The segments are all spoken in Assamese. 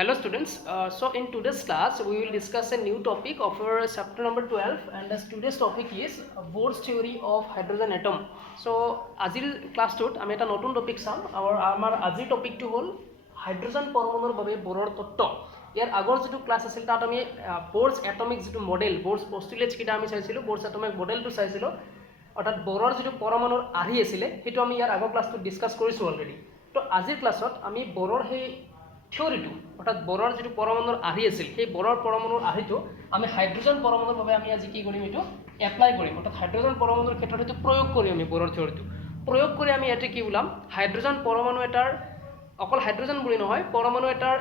Hello students, so in today's class we will discuss a new topic of our chapter number 12 and today's topic is Bohr's theory of hydrogen atom. So আজিৰ ক্লাছটোত আমি এটা নতুন টপিক চাম আৰু আমাৰ আজিৰ টপিকটো হ'ল হাইড্ৰোজেন পৰমাণুৰ বাবে বৰৰ তত্ত্ব। ইয়াৰ আগৰ যেটো ক্লাছ আছিল তাত আমি Bohr's atomic যেটো মডেল Bohr's postulates কিটা আমি চাইছিলো Bohr's atomic মডেলটো চাইছিলো অৰ্থাৎ বৰৰ যেটো পৰমাণুৰ আহি আছিল হেতু আমি ইয়াৰ আগৰ ক্লাছটোত ডিসকাস কৰিছো অলৰেডি। তো আজিৰ ক্লাছত আমি বৰৰ সেই থিওৰিটো অৰ্থাৎ বৰৰ যেটো পৰমাণুৰ আহি আছিল সেই বৰৰ পৰমাণুৰ আহিটো আমি হাইড্ৰোজেন পৰমাণুৰ বাবে আমি আজি কি কৰিম এটো এপ্লাই কৰিম অৰ্থাৎ হাইড্ৰোজেন পৰমাণুৰ ক্ষেত্ৰত এটো প্ৰয়োগ কৰিম আমি বৰৰ থিওৰিটো প্ৰয়োগ কৰি আমি এতে কি উলাম হাইড্ৰোজেন পৰমাণু এটাৰ অকল হাইড্ৰোজেন বুলি নহয় পৰমাণু এটাৰ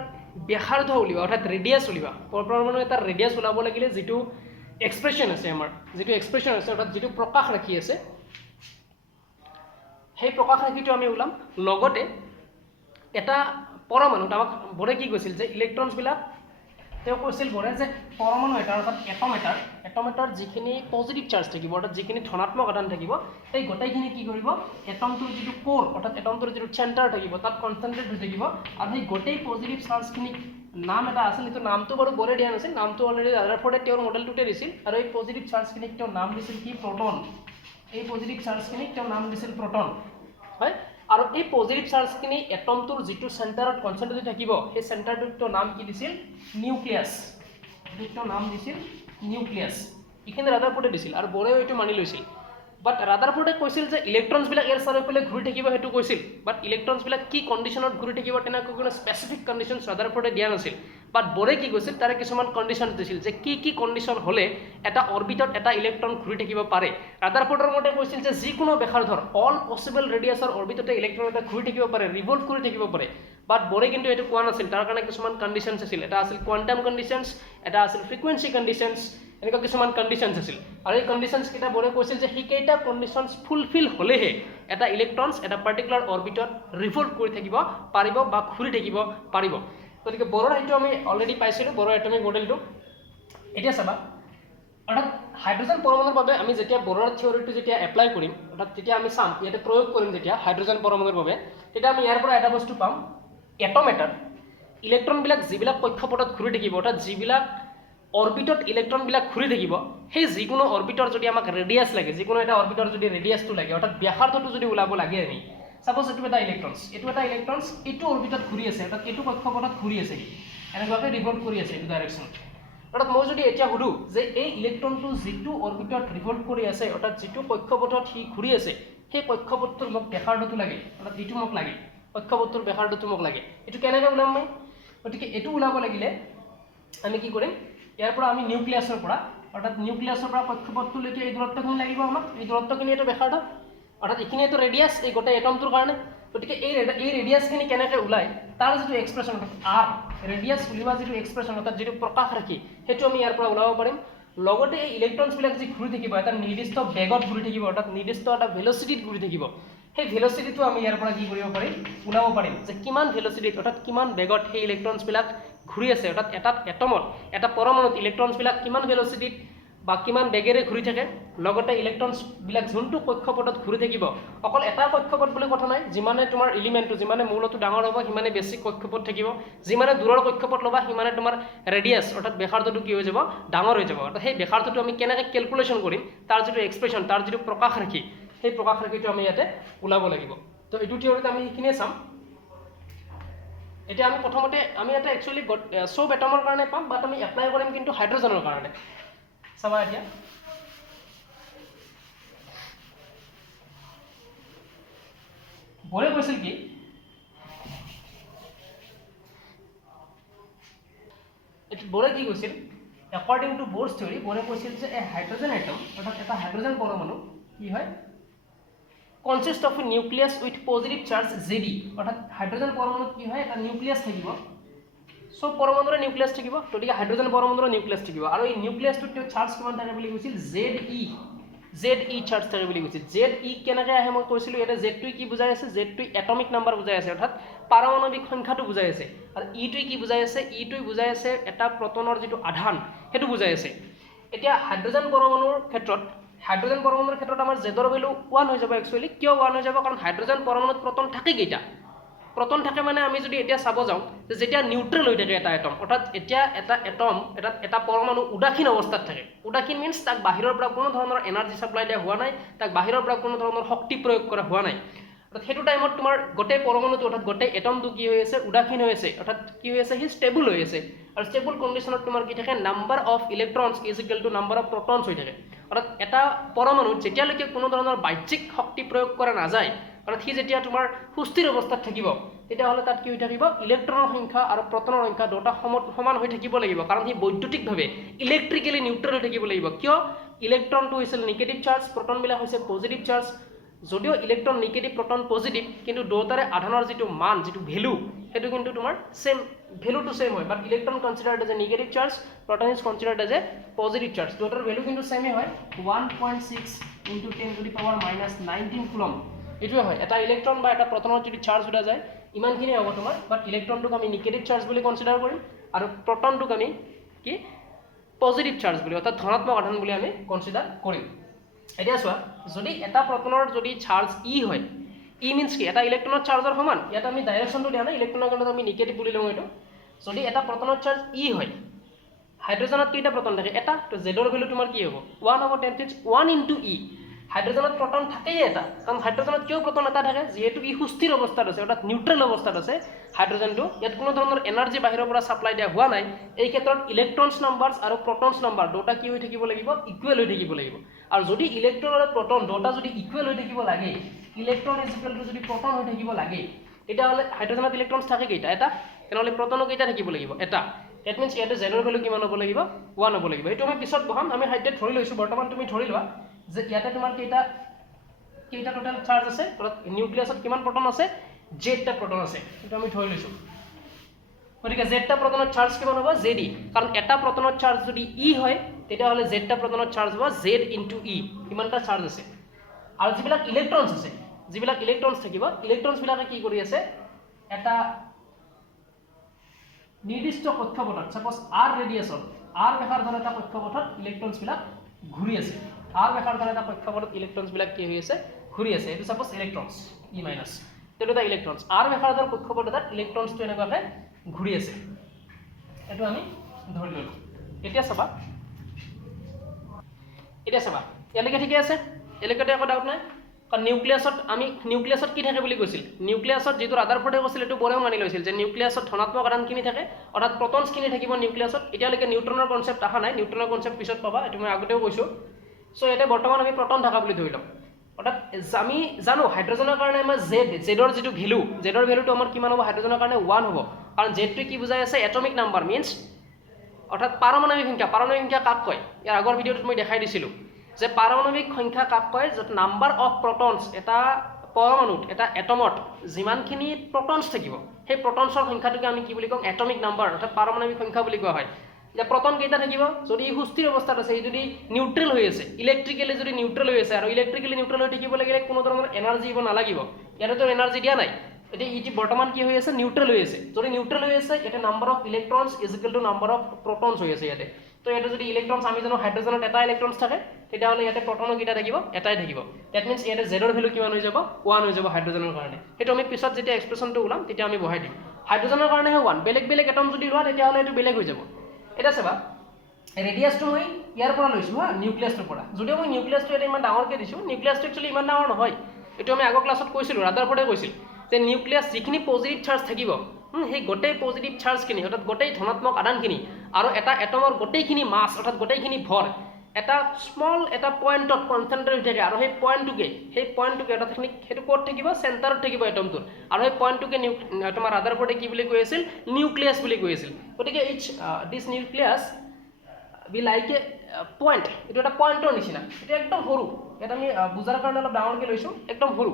ব্যাসাৰ্ধ উলিবা অৰ্থাৎ ৰেডিয়াস উলিবা পৰমাণু এটাৰ ৰেডিয়াস উলাব লাগিলে যেটো এক্সপ্ৰেছন আছে আমাৰ যেটো এক্সপ্ৰেছন আছে অৰ্থাৎ যেটো প্ৰকাশ ৰাখি আছে সেই প্ৰকাশ ৰাখিটো আমি উলাম লগতে এটা পৰমাণু আমাক বৰে কি কৈছিল যে ইলেক্ট্ৰনছ বিলাক তেও কৈছিল বৰে যে পৰমাণু এটা অৰ্থাৎ এটম এটাৰ যিখিনি পজিটিভ চাৰ্জ থাকিব অৰ্থাৎ যিখিনি ধনাত্মক আধান থাকিব এই গোটেইখিনি কি কৰিব এটমটোৰ যেটো কোৰ অৰ্থাৎ এটমটোৰ যেটো চেণ্টাৰ থাকিব তাত কনসেন্ট্ৰেট হৈ থাকিব আৰু সেই গোটেই পজিটিভ চাৰ্জখিনি নাম এটা আছিল এটো নামটো বাৰু বৰে দিয়া নাছিল নামটো অলৰেডি ৰাদাৰফৰ্ডে তেওঁৰ মডেলটোতে দিছিল আৰু এই পজিটিভ চাৰ্জখিনিক তেওঁ নাম দিছিল কি প্ৰটন এই পজিটিভ চাৰ্জখিনিক তেওঁ নাম দিছিল প্ৰটন হয় আৰু এই পজিটিভ চাৰ্জখিনি এটমটোৰ যেটো চেণ্টাৰত কনসেন্ট্ৰেট থাকিব সেই চেণ্টাৰটোৰ নাম কি দিছিল নিউক্লিয়াছ এইটো নাম দিছিল নিউক্লিয়াছ ইখিনি ৰাদাৰফৰ্ডে দিছিল আৰু বৰেও এইটো মানি লৈছিল বাট ৰাদাৰফৰ্ডে কৈছিল যে ইলেক্ট্ৰনছ বিলাক এৰ চাৰিওফালে ঘূৰি থাকিব হেতু কৈছিল বাট ইলেক্ট্ৰনছ বিলাক কি কন্ডিশনত ঘূৰি থাকিব তেনেকৈ কোনো স্পেসিফিক কন্ডিশনছ ৰাদাৰফৰ্ডে দিয়া নাছিল বাট বৰে কি কৈছিল তাৰে কিছুমান কন্ডিশন দিছিল যে কি কন্ডিশন হলে এটা অৰবিটত এটা ইলেক্ট্ৰন ঘূৰি থাকিব পাৰে ৰাদাৰফৰ্ডৰ মতে কৈছিল যে যিকোনো ব্যাসাৰ্ধৰ অল পসিবল ৰেডিয়াছৰ অৰবিটতে ইলেক্ট্ৰন এটা ঘূৰি থাকিব পাৰে ৰিভলভ কৰি থাকিব পাৰে বাট বৰে কিন্তু এটো কোৱা নাছিল তাৰ কাৰণে কিছুমান কন্ডিশনছ আছিল এটা আছিল কোৱান্টাম কন্ডিশনছ এটা আছিল ফ্ৰিকুৱেন্সি কন্ডিশনছ এনেকুৱা কিছুমান কন্ডিশনছ আছিল আৰু এই কন্ডিশনছ কিটা বৰে কৈছিল যে হিকেইটা কন্ডিশনছ ফুলফিল হলেহে এটা ইলেক্ট্ৰনছ এটা পাৰ্টিকুলাৰ অৰবিটত ৰিভলভ কৰি থাকিব পাৰিব বা ঘূৰি থাকিব পাৰিব গতিকে বৰৰ এইটো আমি অলৰেডি পাইছিলো বৰৰ এটমিক মডেলটো এতিয়া চাবা অৰ্থাৎ হাইড্ৰোজেন পৰমাণুৰ বাবে আমি যেতিয়া বৰৰ থিওৰিটো যেতিয়া এপ্লাই কৰিম অৰ্থাৎ তেতিয়া আমি চাম ইয়াতে প্ৰয়োগ কৰিম যেতিয়া হাইড্ৰোজেন পৰমাণুৰ বাবে তেতিয়া আমি ইয়াৰ পৰা এটা বস্তু পাম এটম এটাৰ ইলেক্ট্ৰন বিলাক যিবিলাক কক্ষপথত ঘূৰি থাকিব অৰ্থাৎ যিবিলাক অৰবিটত ইলেক্ট্ৰন বিলাক ঘূৰি থাকিব সেই যিকোনো অৰবিটৰ যদি আমাক ৰেডিয়াস লাগে যিকোনো এটা অৰবিটৰ যদি ৰেডিয়াসটো লাগে অৰ্থাৎ ব্যাসাৰ্ধটো যদি ওলাব লাগে আমি সাপোজ এটো এটা ইলেক্ট্ৰনছ এটো অৰবিটত ঘূৰি আছে অৰ্থাৎ এটো কক্ষপথত ঘূৰি আছে এনেকুৱাকে ৰিভলভ কৰি আছে এটো ডাইৰেকশনত অৰ্থাৎ মই যদি এতিয়া হুদু যে এই ইলেক্ট্ৰনটো যেটো অৰবিটত ৰিভলভ কৰি আছে অৰ্থাৎ যেটো কক্ষপথত হি ঘূৰি আছে সেই কক্ষপথটোৰ মোক ব্যাসাৰ্ধটো লাগে অৰ্থাৎ এটো মোক লাগে কক্ষপথটোৰ ব্যাসাৰ্ধটো মোক লাগে এটো কেনেকৈ ওলাম মই গতিকে এটো ওলাব লাগিলে আমি কি কৰিম ইয়াৰ পৰা আমি নিউক্লিয়াছৰ পৰা অৰ্থাৎ নিউক্লিয়াছৰ পৰা কক্ষপথটোলৈকে এই দূৰত্বখিনি লাগিব আমাক এই দূৰত্বখিনি এটা ব্যাসাৰ্ধ অৰ্থাৎ এখিনি এটা ৰেডিয়াস এই গোটেই এটমটোৰ কাৰণে গতিকে এই ৰেডিয়াসখিনি কেনেকৈ ওলাই তাৰ যেটো এক্সপ্ৰেছন আৰ ৰেডিয়াস উলিবা যেটো এক্সপ্ৰেছন অৰ্থাৎ যেটো প্ৰকাশ ৰাখি হেতু আমি ইয়াৰ পৰা ওলাব পাৰিম লগতে এই ইলেক্ট্ৰনছ বিলাক যি ঘূৰি থাকিব এটা নিৰ্দিষ্ট বেগত ঘূৰি থাকিব অৰ্থাৎ নিৰ্দিষ্ট এটা ভেলোচিটিত ঘূৰি থাকিব সেই ভেলোচিটিটো আমি ইয়াৰ পৰা কি কৰিব পাৰিম ওলাব পাৰিম যে কিমান ভেলোচিটিত অৰ্থাৎ কিমান বেগত সেই ইলেক্ট্ৰনছ বিলাক ঘূৰি আছে অৰ্থাৎ এটা এটমত এটা পৰমাণুত ইলেক্ট্ৰনছ বিলাক কিমান ভেলোচিটিত বা কিমান বেগেৰে ঘূৰি থাকে লগতে ইলেক্ট্ৰনছ বিলাক যোনটো কক্ষপথত ঘূৰি থাকিব অকল এটা কক্ষপথ বুলি কথা নাই যিমানে তোমাৰ এলিমেন্টটো যিমানে মূলটো ডাঙৰ হ'ব সিমানে বেছি কক্ষপথ থাকিব যিমানে দূৰৰ কক্ষপথ লবা সিমানে তোমাৰ ৰেডিয়াস অৰ্থাৎ ব্যাসাৰ্ধটো কি হৈ যাব ডাঙৰ হৈ যাব অৰ্থাৎ সেই ব্যাসাৰ্ধটো আমি কেনেকৈ ক্যালকুলেশন কৰিম তাৰ যেটো এক্সপ্ৰেছন তাৰ যেটো প্ৰকাশ ৰাখি সেই প্ৰকাশ ৰাখিটো আমি ইয়াতে ওলাব লাগিব তো এটো থিওৰিত আমি এইখিনিয়ে চাম এতিয়া আমি প্ৰথমতে আমি এটা একচুয়ালি সব এটমৰ কাৰণে পাম বাট আমি এপ্লাই কৰিম কিন্তু হাইড্ৰোজেনৰ কাৰণে চাবা এতিয়া বৰে কৈছিল কি বৰে কি কৈছিল according to Bohr's theory বৰে কৈছিল যে এ হাইড্ৰোজেন এটম অৰ্থাৎ এটা হাইড্ৰোজেন পৰমাণু কি হয় consist of a nucleus with positive charge Zd অর্থাৎ হাইড্ৰোজেন পৰমাণুত কি হয় এটা নিউক্লিয়াছ থাকিব সব পৰমাণুৰ নিউক্লিয়াছ থাকিব গতিকে হাইড্ৰোজেন পৰমাণুৰ নিউক্লিয়াছ থাকিব আৰু এই নিউক্লিয়াছটোত চাৰ্জ কিমান থাকে বুলি কৈছিল Ze চাৰ্জ থাকে বুলি কৈছিল Ze কেনেকৈ আহে মই কৈছিলো এটা Z কি বুজাই আছে Z এটমিক নাম্বাৰ বুজাই আছে অৰ্থাৎ পাৰমাণবিক সংখ্যাটো বুজাই আছে আৰু E কি বুজাই আছে E বুজাই আছে এটা প্ৰটনৰ যেটো আধান হেতু বুজাই আছে এতিয়া হাইড্ৰোজেন পৰমাণুৰ ক্ষেত্ৰত হাইড্ৰোজেন পৰমাণুৰ ক্ষেত্ৰত আমাৰ জেডৰ ভ্যালু 1 হৈ যাব একচুয়ালি কিয় 1 হৈ যাব কাৰণ হাইড্ৰোজেন পৰমাণুত প্ৰটন থাকে কেইটা প্ৰটন থাকে মানে আমি যদি এতিয়া চাব যাওঁ যে যেতিয়া নিউট্ৰেল হৈ থাকে এটা এটম অৰ্থাৎ এতিয়া এটা এটম এটা পৰমাণু উদাসীন অৱস্থাত থাকে উদাসীন মিন্স তাক বাহিৰৰ পৰা কোনো ধৰণৰ এনাৰ্জি সাপ্লাই দিয়া হোৱা নাই তাক বাহিৰৰ পৰা কোনো ধৰণৰ শক্তি প্ৰয়োগ কৰা হোৱা নাই অৰ্থাৎ সেইটো টাইমত তোমাৰ গোটেই পৰমাণুটো অৰ্থাৎ গোটেই এটমটো কি হৈ আছে উদাসীন হৈ আছে অৰ্থাৎ কি হৈ আছে হি ষ্টেবল হৈ আছে আৰু ষ্টেবল কণ্ডিশ্যনত তোমাৰ কি থাকে number of electrons is equal to number of protons হৈ থাকে অৰ্থাৎ এটা পৰমাণুত যেতিয়ালৈকে কোনো ধৰণৰ বাহ্যিক শক্তি প্ৰয়োগ কৰা নাযায় অৰ্থাৎ সি যেতিয়া তোমাৰ সুস্থিৰ অৱস্থাত থাকিব তেতিয়াহ'লে তাত কি হৈ থাকিব ইলেক্ট্ৰনৰ সংখ্যা আৰু প্ৰটনৰ সংখ্যা দুটা সমান হৈ থাকিব লাগিব কাৰণ সি বৈদ্যুতিকভাৱে ইলেক্ট্ৰিকেলি নিউট্ৰেল হৈ থাকিব লাগিব কিয় ইলেক্ট্ৰনটো হৈছিল নিগেটিভ চাৰ্জ প্ৰটনবিলাক হৈছে পজিটিভ চাৰ্জ যদিও ইলেক্ট্ৰন নিগেটিভ প্ৰটন পজিটিভ কিন্তু দুটাৰে আধানৰ যিটো মান যিটো ভেলু সেইটো কিন্তু তোমাৰ সেম ভেলুটো সেম হয় but electron considered as a negative charge proton is considered as a positive charge দুটাৰ ভেলু কিন্তু সেমে হয় 1.6 × 10⁻⁻19 কুলম এইটোৱে হয় এটা ইলেক্ট্ৰন বা এটা প্ৰটনৰ যদি চাৰ্জ উঠা যায় ইমানখিনি হ'ব তোমাৰ বাট ইলেক্ট্ৰনটোক আমি নিগেটিভ চাৰ্জ বুলি কনসিডাৰ কৰিম আৰু প্ৰটনটোক আমি কি পজিটিভ চাৰ্জ বুলি অৰ্থাৎ ধনাত্মক আধান বুলি আমি কনসিডাৰ কৰিম এতিয়া চোৱা যদি এটা প্ৰটনৰ যদি চাৰ্জ ই হয় ই মিন্স কি এটা ইলেক্ট্ৰনৰ চাৰ্জৰ সমান ইয়াত আমি ডাইৰেকশ্যনটো দিয়া নাই ইলেক্ট্ৰনৰ কাৰণে আমি নিগেটিভ বুলি লওঁ এইটো যদি এটা প্ৰটনৰ চাৰ্জ ই হয় হাইড্ৰোজেনত কেইটা প্ৰটন থাকে এটা তো জেডৰ ভ্যালু তোমাৰ কি হ'ব 1 হ'ব 10 × 1 * e হাইড্ৰোজেনত প্ৰটন থাকেই এটা কাৰণ হাইড্ৰোজেনত কিয় প্ৰটন এটা থাকে যেহেতু ই সুস্থিৰ অৱস্থাত আছে অৰ্থাৎ নিউট্ৰেল অৱস্থাত আছে হাইড্ৰোজেনটো ইয়াত কোনো ধৰণৰ এনাৰ্জি বাহিৰৰ পৰা সাপ্লাই দিয়া হোৱা নাই এই ক্ষেত্ৰত ইলেক্ট্ৰনছ নাম্বাৰছ আৰু প্ৰটনছ নাম্বাৰ দুটা কি হৈ থাকিব লাগিব ইকুৱেল হৈ থাকিব লাগিব আৰু যদি ইলেক্ট্ৰন আৰু প্ৰটন দুটা যদি ইকুৱেল হৈ থাকিব লাগে ইলেক্ট্ৰন ইজ ইকুৱেল টু যদি প্ৰটন হৈ থাকিব লাগে তেতিয়াহ'লে হাইড্ৰোজেনত ইলেক্ট্ৰনছ থাকে কেইটা এটা তেনেহ'লে প্ৰটনো কেইটা থাকিব লাগিব এটা that means ইয়াতে জেডৰ ভ্যালু কিমান হ'ব লাগিব 1 হ'ব লাগিব এইটো আমি পিছত বহাম আমি হাইড্ৰেট ধৰি লৈছো বৰ্তমান তুমি ধৰি লোৱা যে ইয়াতে তোমাৰ কেইটা টোটাল চাৰ্জ আছে নিউক্লিয়াছত কিমান প্ৰটন আছে জেডটা প্ৰটন আছে এটা আমি ধৰি লৈছো গতিকে জেডটা প্ৰটনৰ চাৰ্জ কিমান হ'ব জেড কাৰণ এটা প্ৰটনৰ চাৰ্জ যদি ই হয় তেতিয়াহ'লে জেডটা প্ৰটনৰ চাৰ্জ হ'ব জেড * ই কিমানটা চাৰ্জ আছে আৰু যিবিলাক ইলেক্ট্ৰনছ আছে যিবিলাক ইলেক্ট্ৰনছ থাকিব ইলেক্ট্ৰনছ বিলাকে কি কৰি আছে এটা নিৰ্দিষ্ট কক্ষপথত সাপোজ r ৰেডিয়াছত r ব্যাসাৰ্ধৰ এটা কক্ষপথত ইলেক্ট্ৰনছ বিলাক ঘূৰি আছে r ব্যাসাৰ্ধৰ এটা কক্ষপথত ইলেক্ট্ৰনছ বিলাক কি হৈ আছে ঘূৰি আছে এটো সাপোজ ইলেক্ট্ৰনছ e মাইনাছ তেটোটা ইলেক্ট্ৰনছ r ব্যাসাৰ্ধৰ কক্ষপথত ইলেক্ট্ৰনছটো এনেকুৱাকৈ ঘূৰি আছে এটো আমি ধৰি ললো এতিয়া চাবা ইয়ালৈকে ঠিকে আছে এলেকাতে একো ডাউট নাই কাৰণ নিউক্লিয়াছত কি থাকে বুলি কৈছিল নিউক্লিয়াছত যেটো ৰাদাৰফৰ্ডে কৈছিল এটো বৰেও মানি লৈছিল যে নিউক্লিয়াছত ধনাত্মক আধানখিনি থাকে অৰ্থাৎ প্ৰটনছখিনি থাকিব নিউক্লিয়াছত এতিয়ালৈকে নিউট্ৰনৰ কনসেপ্ট আহা নাই নিউট্ৰনৰ কনসেপ্ট পিছত পাবা এটো মই আগতেও কৈছো সো এটা বৰ্তমান আমি প্ৰটন থাকা বুলি ধৰি লম অৰ্থাৎ আমি জানো হাইড্ৰোজেনৰ কাৰণে আমাৰ জেডৰ যেটো ভ্যালু জেডৰ ভ্যালুটো আমাৰ কিমান হ'ব হাইড্ৰোজেনৰ কাৰণে 1 হ'ব কাৰণ জেডটো কি বুজাই আছে এটমিক নাম্বাৰ মিন্স অৰ্থাৎ পাৰমাণবিক সংখ্যা কাক কয় ইয়াৰ আগৰ ভিডিঅ'টোত মই দেখাই দিছিলো যে পাৰমাণবিক সংখ্যা কাক কয় যত নাম্বাৰ অফ প্ৰটনছ এটা পৰমাণুত এটা এটমত যিমানখিনি প্ৰটনছ থাকিব সেই প্ৰটনছৰ সংখ্যাটোকে আমি কি বুলি কওঁ এটমিক নাম্বাৰ অৰ্থাৎ পাৰমাণবিক সংখ্যা বুলি কোৱা হয় যে প্ৰটন কেইটা থাকিব যদি সুস্থিৰ অৱস্থাত আছে যদি নিউট্ৰেল হৈ আছে ইলেক্ট্ৰিকেলি যদি নিউট্ৰেল হৈ আছে আৰু ইলেক্ট্ৰিকেলি নিউট্ৰেল হৈ থাকিব লাগিলে কোনো ধৰণৰ এনাৰ্জি দিব নালাগিব ইয়াতে এনাৰ্জি দিয়া নাই এতিয়া ইটি বৰ্তমান কি হৈ আছে নিউট্ৰেল হৈ আছে যদি নিউট্ৰেল হৈ আছে এটা number of electrons is equal to number of protons হৈ আছে ইয়াতে তো এটা যদি ইলেক্ট্ৰনছ আমি জানো হাইড্ৰোজেনত এটা ইলেক্ট্ৰনছ থাকে তেতিয়াহ'লে ইয়াতে প্ৰটনৰ কেইটা থাকিব এটাই থাকিব দ্যাট মিন্স ইয়াতে জেডৰ ভ্যালু কিমান হৈ যাব 1 হৈ যাব হাইড্ৰোজেনৰ কাৰণে সেইটো আমি পিছত যেতিয়া এক্সপ্ৰেছনটো ওলাম তেতিয়া আমি বহাই দিম হাইড্ৰোজেনৰ কাৰণে 1 বেলেগ এটম যদি লোৱা তেতিয়াহ'লে এটো বেলেগ হৈ যাব এটা চাবা ৰেডিয়াছটো মই ইয়াৰ পৰা লৈছো হা নিউক্লিয়াছৰ পৰা যদিও মই নিউক্লিয়াছটো এটা ইমান ডাঙৰকৈ দিছো নিউক্লিয়াছটো একচুৱেলি ইমান ডাঙৰ নহয় এটো আমি আগৰ ক্লাছত কৈছিলো ৰাদাৰফৰ্ডে কৈছিল যে নিউক্লিয়াছ যিখিনি পজিটিভ চাৰ্জ থাকিব সেই গোটেই পজিটিভ চাৰ্জখিনি অৰ্থাৎ গোটেই ধনাত্মক আধানখিনি আৰু এটা এটমৰ গোটেইখিনি মাছ অৰ্থাৎ গোটেইখিনি ভৰ এটা স্মল এটা পয়েন্টত কনসেন্ট্ৰেট হৈ থাকে আৰু সেই পয়েন্টটোকে এটা টেকনিক হেতু ক'ত থাকিব চেণ্টাৰত থাকিব এটমটোৰ আৰু সেই পয়েন্টটোকে তোমাৰ ৰাদাৰফৰ্ডে কি বুলি কৈ আছিল নিউক্লিয়াছ বুলি কৈ আছিল গতিকে this nucleus be like a point এটো এটা পয়েন্টৰ নিচিনা এটা একদম সৰু এটা আমি বুজাৰ কাৰণে অলপ ডাঙৰকৈ লৈছো একদম সৰু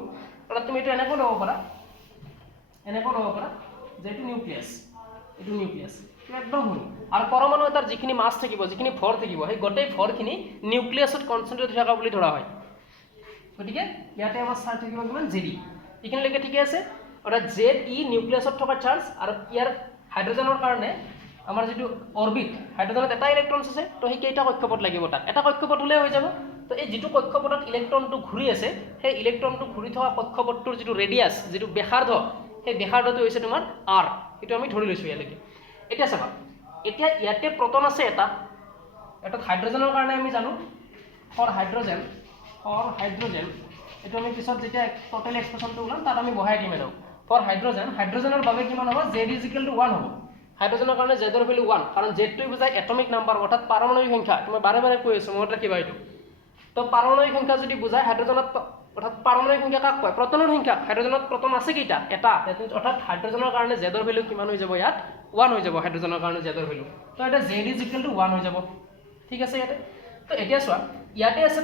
অৰ্থাৎ তুমি এটো এনেকৈ ল'ব পাৰা যে এটো নিউক্লিয়াছ একদম সৰু আৰু পৰমাণু এটাৰ যিখিনি মাছ থাকিব যিখিনি ভৰ থাকিব সেই গোটেই ভৰখিনি নিউক্লিয়াছত কনসেন্ট্ৰেট থকা বুলি ধৰা হয় গতিকে ইয়াতে আমাৰ চাৰ্জ থাকিব কিমান জেডি এইখিনিলৈকে ঠিকে আছে অৰ্থাৎ জেড ই নিউক্লিয়াছত থকা চাৰ্জ আৰু ইয়াৰ হাইড্ৰোজেনৰ কাৰণে আমাৰ যেটো অৰবিট হাইড্ৰোজেনত এটা ইলেক্ট্ৰনছ আছে তো সেই কেইটা কক্ষপথ লাগিব তাক এটা কক্ষপথ হলে হৈ যাব তো এই যেটো কক্ষপথত ইলেক্ট্ৰনটো ঘূৰি আছে সেই ইলেক্ট্ৰনটো ঘূৰি থকা কক্ষপথটোৰ যেটো ৰেডিয়াছ যেটো ব্যাসাৰ্ধ সেই ব্যাসাৰ্ধটো হৈছে তোমাৰ r, এইটো আমি ধৰি লৈছোঁ ইয়ালৈকে। এতিয়া চাবা, এতিয়া ইয়াতে প্ৰটন আছে এটা হাইড্ৰজেনৰ কাৰণে আমি জানো ফৰ হাইড্ৰজেন এইটো আমি পিছত যেতিয়া টোটেল এক্সপ্ৰেছনটো ওলাম তাত আমি বহাই দিম এটো ফৰ হাইড্ৰজেনৰ বাবে কিমান হ'ব z = 1 হ'ব। হাইড্ৰজেনৰ কাৰণে z ৰ ভ্যালু 1, কাৰণ z টো বুজায় এটমিক নাম্বাৰ অৰ্থাৎ পাৰমাণবিক সংখ্যা। তুমি বাৰে বাৰে কৈ আছো মনত ৰাখিবা এইটো। তো পাৰমাণবিক সংখ্যা যদি বুজায় হাইড্ৰজেনত অৰ্থাৎ পাৰমাণবিক সংখ্যা কাক কয়? প্ৰটনৰ সংখ্যা। হাইড্ৰজেনত প্ৰটন আছে কেইটা? এটা। অৰ্থাৎ হাইড্ৰজেনৰ কাৰণে z ৰ ভ্যালু কিমান হৈ যাব? ইয়াত 1 হৈ যাব হাইড্ৰজেনৰ কাৰণে z ৰ ভ্যালু। তো এটা z = 1 হৈ যাব। ঠিক আছে ইয়াতে। তো এতিয়া চোৱা, ইয়াতে আছে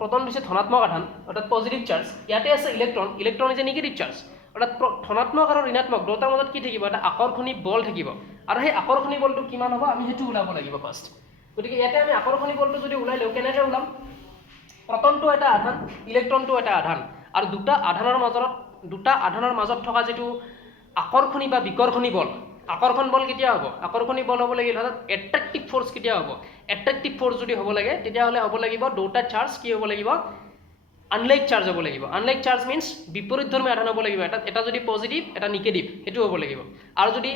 প্ৰটন হৈছে ধনাত্মক আধান অৰ্থাৎ পজিটিভ চাৰ্জ। ইয়াতে আছে ইলেক্ট্ৰন হৈছে নিগেটিভ চাৰ্জ। অৰ্থাৎ ধনাত্মক আৰু ঋণাত্মক দুটাৰ মাজত কি থাকিব? এটা আকৰ্ষণী বল থাকিব। আৰু সেই আকৰ্ষণী বলটো কিমান হ'ব আমি সেইটো ওলাব লাগিব ফাৰ্ষ্ট। গতিকে ইয়াতে আমি আকৰ্ষণী বলটো যদি ওলাই লওঁ কেনেকৈ ওলাম? প্ৰটনটো এটা আধান, ইলেক্ট্ৰনটো এটা আধান, আৰু দুটা আধানৰ মাজত থকা যিটো আকৰ্ষণী বা বিকৰ্ষণী বল, আকৰ্ষণ বল কেতিয়া হ'ব? আকৰ্ষণী বল হ'ব লাগিলে অৰ্থাৎ এট্ৰেক্টিভ ফ'ৰ্চ কেতিয়া হ'ব? এট্ৰেক্টিভ ফ'ৰ্চ যদি হ'ব লাগে তেতিয়াহ'লে হ'ব লাগিব দুটা চাৰ্জ কি হ'ব লাগিব? আনলাইক চাৰ্জ হ'ব লাগিব। আনলাইক চাৰ্জ মিন্স বিপৰীতধৰ্মী আধান হ'ব লাগিব। এটা যদি পজিটিভ এটা নিগেটিভ সেইটো হ'ব লাগিব। আৰু যদি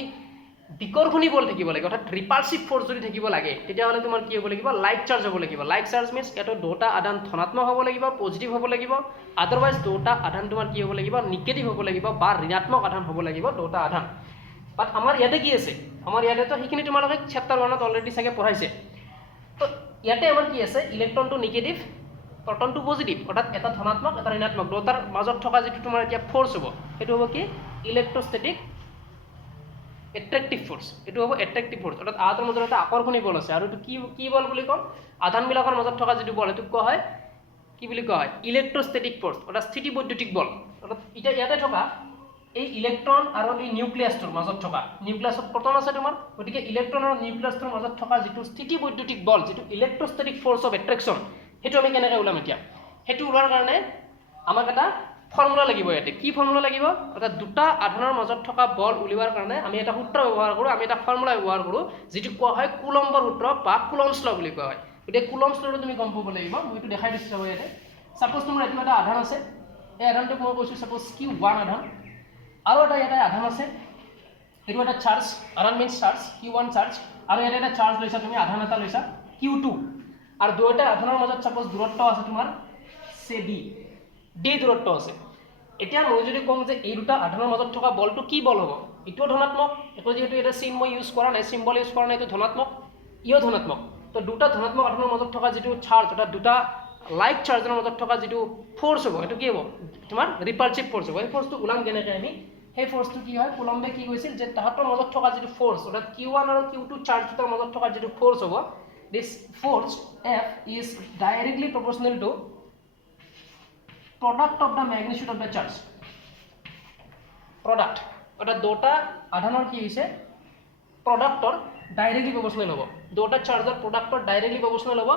বিকৰ্ষণী বল থাকিব লাগে অৰ্থাৎ ৰিপালচিভ ফ'ৰ্চ যদি থাকিব লাগে তেতিয়াহ'লে তোমাৰ কি হ'ব লাগিব? লাইক চাৰ্জ হ'ব লাগিব। লাইক চাৰ্জ মিন্স এটা দুটা আধান ধনাত্মক হ'ব লাগিব, পজিটিভ হ'ব লাগিব, আদাৰৱাইজ দুটা আধান তোমাৰ কি হ'ব লাগিব? নিগেটিভ হ'ব লাগিব বা ঋণাত্মক আধান হ'ব লাগিব দুটা আধান। বাট আমাৰ ইয়াতে কি আছে? আমাৰ ইয়াতেতো সেইখিনি তোমালোকে চেপ্টাৰ 1ত অলৰেডি চাগে পঢ়াইছে। তো ইয়াতে আমাৰ কি আছে? ইলেক্ট্ৰনটো নিগেটিভ, প্ৰটনটো পজিটিভ, অৰ্থাৎ এটা ধনাত্মক এটা ঋণাত্মক দুটাৰ মাজত থকা যিটো তোমাৰ এতিয়া ফ'ৰ্চ হ'ব সেইটো হ'ব কি? Electrostatic attractive force. এইটো হ'ব এট্ৰেক্টিভ ফ'ৰ্চ, অৰ্থাৎ আধাৰ মাজত এটা আকৰ্ষণী বল আছে। আৰু এইটো কি বল বুলি কওঁ? আধানবিলাকৰ মাজত থকা যিটো বল এইটোক কোৱা হয় কি বুলি কোৱা হয়? ইলেক্ট্ৰষ্টেটিক ফ'ৰ্চ, অৰ্থাৎ স্থিতিবৈদ্যুতিক বল। অৰ্থাৎ এতিয়া ইয়াতে থকা এই ইলেক্ট্ৰন আৰু এই নিউক্লিয়াছটোৰ মাজত থকা, নিউক্লিয়াছত প্ৰটন আছে তোমাৰ, গতিকে ইলেক্ট্ৰন আৰু নিউক্লিয়াছটোৰ মাজত থকা যিটো স্থিতিবৈদ্যুতিক বল, যিটো ইলেক্ট্ৰষ্টেটিক ফ'ৰ্চ অফ এট্ৰেকশ্যন, সেইটো আমি কেনেকৈ ওলাম এতিয়া? সেইটো ওলোৱাৰ কাৰণে আমাক এটা ফৰ্মুলা লাগিব ইয়াতে। কি ফৰ্মুলা লাগিব? অৰ্থাৎ দুটা আধানৰ মাজত থকা বল উলিওৱাৰ কাৰণে আমি এটা সূত্ৰ ব্যৱহাৰ কৰোঁ, আমি এটা ফৰ্মুলা ব্যৱহাৰ কৰোঁ যিটো কোৱা হয় কুলম্বৰ সূত্ৰ বা কুলম্বছ ল বুলি কোৱা হয়। গতিকে কুলম্বছ লটো তুমি গম পাব লাগিব। মই এইটো দেখাই দিছোঁ চাব ইয়াতে। ছাপ'জ তোমাৰ এইটো এটা আধান আছে, এই আধানটোক মই কৈছোঁ ছাপ'জ Q1 আধান, আৰু এটা ইয়াতে আধান আছে, এইটো এটা চাৰ্জ, আধান মিন্স চাৰ্জ, Q1 চাৰ্জ, আৰু ইয়াতে এটা চাৰ্জ লৈছা তুমি, আধান এটা লৈছা Q2, আৰু দুয়োটা আধানৰ মাজত ছাপ'জ দূৰত্ব আছে তোমাৰ d দূৰত্ব আছে। এতিয়া মই যদি কওঁ যে এই দুটা আধানৰ মাজত থকা বলটো কি বল হ'ব? এইটোও ধনাত্মক, এইটো যিহেতু এটা চিন মই ইউজ কৰা নাই, চিম্বল ইউজ কৰা নাই, এইটো ধনাত্মক, ইও ধনাত্মক। তো দুটা ধনাত্মক আধানৰ মাজত থকা যিটো চাৰ্জ, অৰ্থাৎ দুটা লাইক চাৰ্জৰ মাজত থকা যিটো ফ'ৰ্চ হ'ব সেইটো কি হ'ব? তোমাৰ ৰিপালচিভ ফ'ৰ্চ হ'ব। এই ফ'ৰ্চটো ওলাম কেনেকৈ আমি? সেই ফ'ৰ্চটো কি হয়? কুলম্বে কি কৈছিল যে তাহাঁতৰ মাজত থকা যিটো ফ'ৰ্চ, অৰ্থাৎ Q1 আৰু Q2 চাৰ্জ দুটাৰ মাজত থকা যিটো ফ'ৰ্চ হ'ব, this force F is directly proportional to product of the magnitude of the charge. Product অৰ্থাৎ দুটা আধানৰ কি হৈছে? প্ৰডাক্টৰ ডাইৰেক্টলি প্ৰপৰ্চনেল হ'ব। দুটা চাৰ্জৰ প্ৰডাক্টৰ ডাইৰেক্টলি প্ৰপৰ্চনেল হ'ব।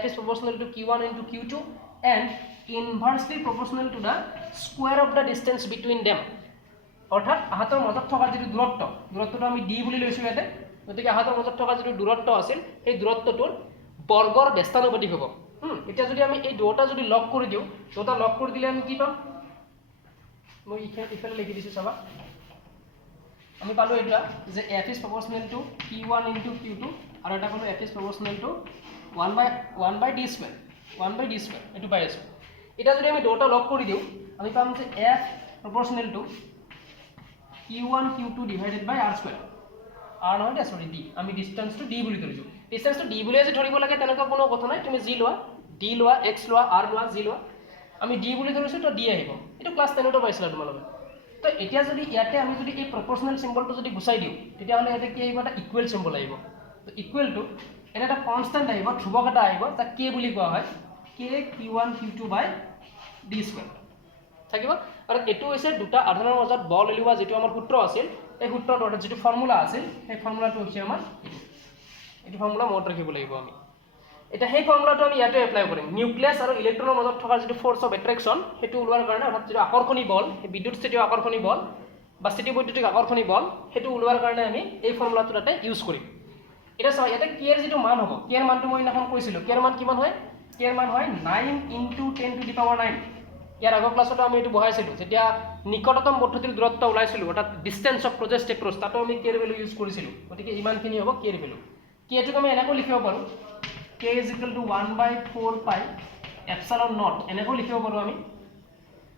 F is proportional to Q1 into Q2 and inversely proportional to the square of the distance between them. অৰ্থাৎ আহাতৰ মাজত থকা যিটো দূৰত্বটো আমি d বুলি লৈছোঁ ইয়াতে। গতিকে আহাতৰ মাজত থকা যিটো দূৰত্ব আছিল সেই দূৰত্বটোৰ বৰ্গৰ ব্যস্তানুপাতিক হ'ব। এতিয়া যদি আমি এই দুটা যদি লগ কৰি দিওঁ, দুটা লগ কৰি দিলে আমি কি পাম? মই ইফালে লিখি দিছোঁ চাবা। আমি পালোঁ এটা যে F is proportional to Q1 into Q2, আৰু এটা পালোঁ F is proportional to 1 by d square, এইটো পাই আছোঁ। এতিয়া যদি আমি দুটা লগ কৰি দিওঁ আমি পাম যে F proportional to Q1 Q2 divided by r square, r নহয় দে সৰি d, আমি ডিষ্টেন্সটো d বুলি ধৰিছোঁ। ডিষ্টেন্সটো d বুলিয়ে যে ধৰিব লাগে তেনেকুৱা কোনো কথা নাই, তুমি যি লোৱা, d লোৱা, x লোৱা, r লোৱা, যি লোৱা, আমি d বুলি ধৰিছোঁ তো d আহিব। এইটো ক্লাছ 10ত পাইছিলা তোমালোকে। তো এতিয়া যদি ইয়াতে আমি যদি এই প্ৰপৰ্চনেল চিম্বলটো যদি গুচাই দিওঁ তেতিয়াহ'লে ইয়াতে কি আহিব? এটা ইকুৱেল চিম্বল আহিব। তো ইকুৱেলটো এটা এটা কনষ্টেণ্ট আহিব, ধ্ৰুৱক এটা আহিব, তাক k বুলি কোৱা হয়, k Q1 Q2 by d square থাকিব। আৰু এইটো হৈছে দুটা আধানৰ মাজত বল উলিওৱা যিটো আমাৰ সূত্ৰ আছিল, এই সূত্ৰটো অৰ্থাৎ যিটো ফৰ্মুলা আছিল সেই ফৰ্মুলাটো হৈছে আমাৰ এইটো ফৰ্মুলা মনত ৰাখিব লাগিব আমি। এটা সেই ফৰ্মুলাটো আমি ইয়াতে এপ্লাই কৰিম। নিউক্লিয়াছ আৰু ইলেক্ট্ৰনৰ মাজত থকা যিটো ফ'ৰ্চ অফ এট্ৰেকশ্যন সেইটো ওলোৱাৰ কাৰণে, অৰ্থাৎ যিটো আকৰ্ষণী বল, সেই বিদ্যুৎস্থিতিয় আকৰ্ষণী বল বা স্থিতিবৈদ্যুতিক আকৰ্ষণী বল, সেইটো ওলোৱাৰ কাৰণে আমি এই ফৰ্মুলাটো তাতে ইউজ কৰিম। এতিয়া চাওঁ ইয়াতে কে ৰ যিটো মান হ'ব, কে ৰ মানটো মই সেইদিনাখন কৈছিলোঁ, কে ৰ মান কিমান হয়? কে ৰ মান হয় 9 × 10⁻⁹ ইয়াৰ আগৰ ক্লাছতো আমি এইটো বহাইছিলোঁ যেতিয়া নিকটতম পদ্ধতিৰ দূৰত্ব ওলাইছিলোঁ অৰ্থাৎ ডিষ্টেন্স অফ ক্লজেষ্ট এপ্ৰ'চ তাতো আমি কে ভেলু ইউজ কৰিছিলোঁ গতিকে ইমানখিনি হ'ব কে ভেলু কেটোক আমি এনেকৈ লিখিব পাৰোঁ k is equal to 1/4 pi epsilon naught এনেকৈ লিখিব পাৰোঁ আমি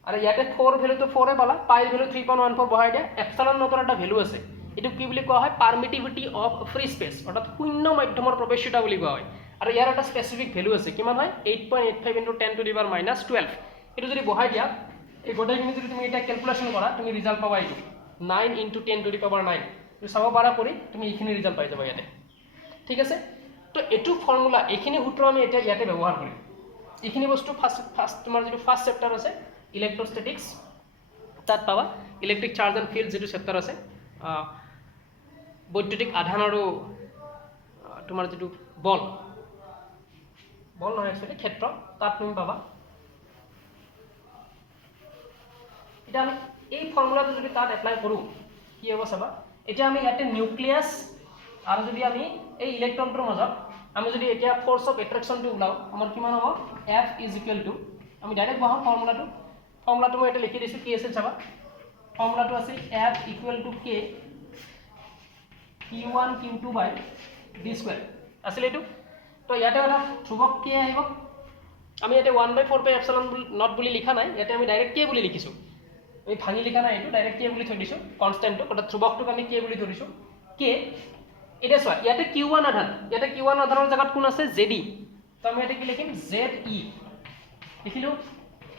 আৰু ইয়াতে 4 ভেলুটো 4 এ পালা পাই ভেলু 3.14 বহাই দিয়া এপসাইলন নটৰ এটা ভেলু আছে এটো কি বুলি কোৱা হয় পাৰমিটিভিটি অফ ফ্ৰী স্পেচ অৰ্থাৎ শূন্য মাধ্যমৰ প্ৰৱেশিতা বুলি কোৱা হয় আৰু ইয়াৰ এটা স্পেসিফিক ভেলু আছে কিমান হয় 8.85 * 10 to the power -12 এটো যদি বহাই দিয়া এই গোটেইখিনি যদি তুমি এটা ক্যালকুলেশন কৰা তুমি ৰিজাল্ট পাবা এইটো 9 * 10 to the power 9 তুমি চাব পাৰা কৰি তুমি এইখিনি ৰিজাল্ট পাই যাবা ইয়াতে ঠিক আছে তো এটো ফৰ্মুলা এইখিনি সূত্ৰ আমি এটা ইয়াতে ব্যৱহাৰ কৰিম এইখিনি বস্তু ফাৰ্স্ট তোমাৰ যেটো ফাৰ্স্ট চেপ্টাৰ আছে ইলেক্ট্ৰোস্ট্যাটিক্স তাত পাবা ইলেক্ট্ৰিক চাৰ্জ এণ্ড ফিল্ড যেটো চেপ্টাৰ আছে বৈদ্যুতিক আধান আৰু তোমাৰ যেটো বল নহয় একচুয়ালি ক্ষেত্ৰ তাত তুমি পাবা এটা আমি এই ফৰ্মুলাটো যদি তাত এপ্লাই কৰো কি হ'ব চাবা এটা আমি ইয়াতে নিউক্লিয়াছ আৰু যদি আমি এই ইলেক্ট্ৰনটোৰ মাজত আমি যদি এতিয়া ফোৰ্স অফ এট্ৰাকশনটো উলাও আমাৰ কিমান হ'ব F = আমি ডাইৰেক্ট বহাম ফৰ্মুলাটো মই এটা লিখি দিছো কি আছে চাবা ফৰ্মুলাটো আছে F = K Q1 Q2/d² আসলে এটো তো ইয়াতে এটা ধ্ৰুৱক K আহিব আমি ইয়াতে 1/4 pi epsilon not বুলি লিখা নাই ইয়াতে আমি ডাইৰেক্ট K বুলি লিখিছো এই ভাঙি লিখা নাই এটো ডাইৰেক্ট K বুলি থৈ দিছো কনস্ট্যান্টটো এটা ধ্ৰুৱকটোক আমি K বুলি ধৰিছো K এটা চোৱা ইয়াতে Q1 আধানৰ জায়গাত কোন আছে ZE তো আমি এটা কি লিখিম ZE লিখিলো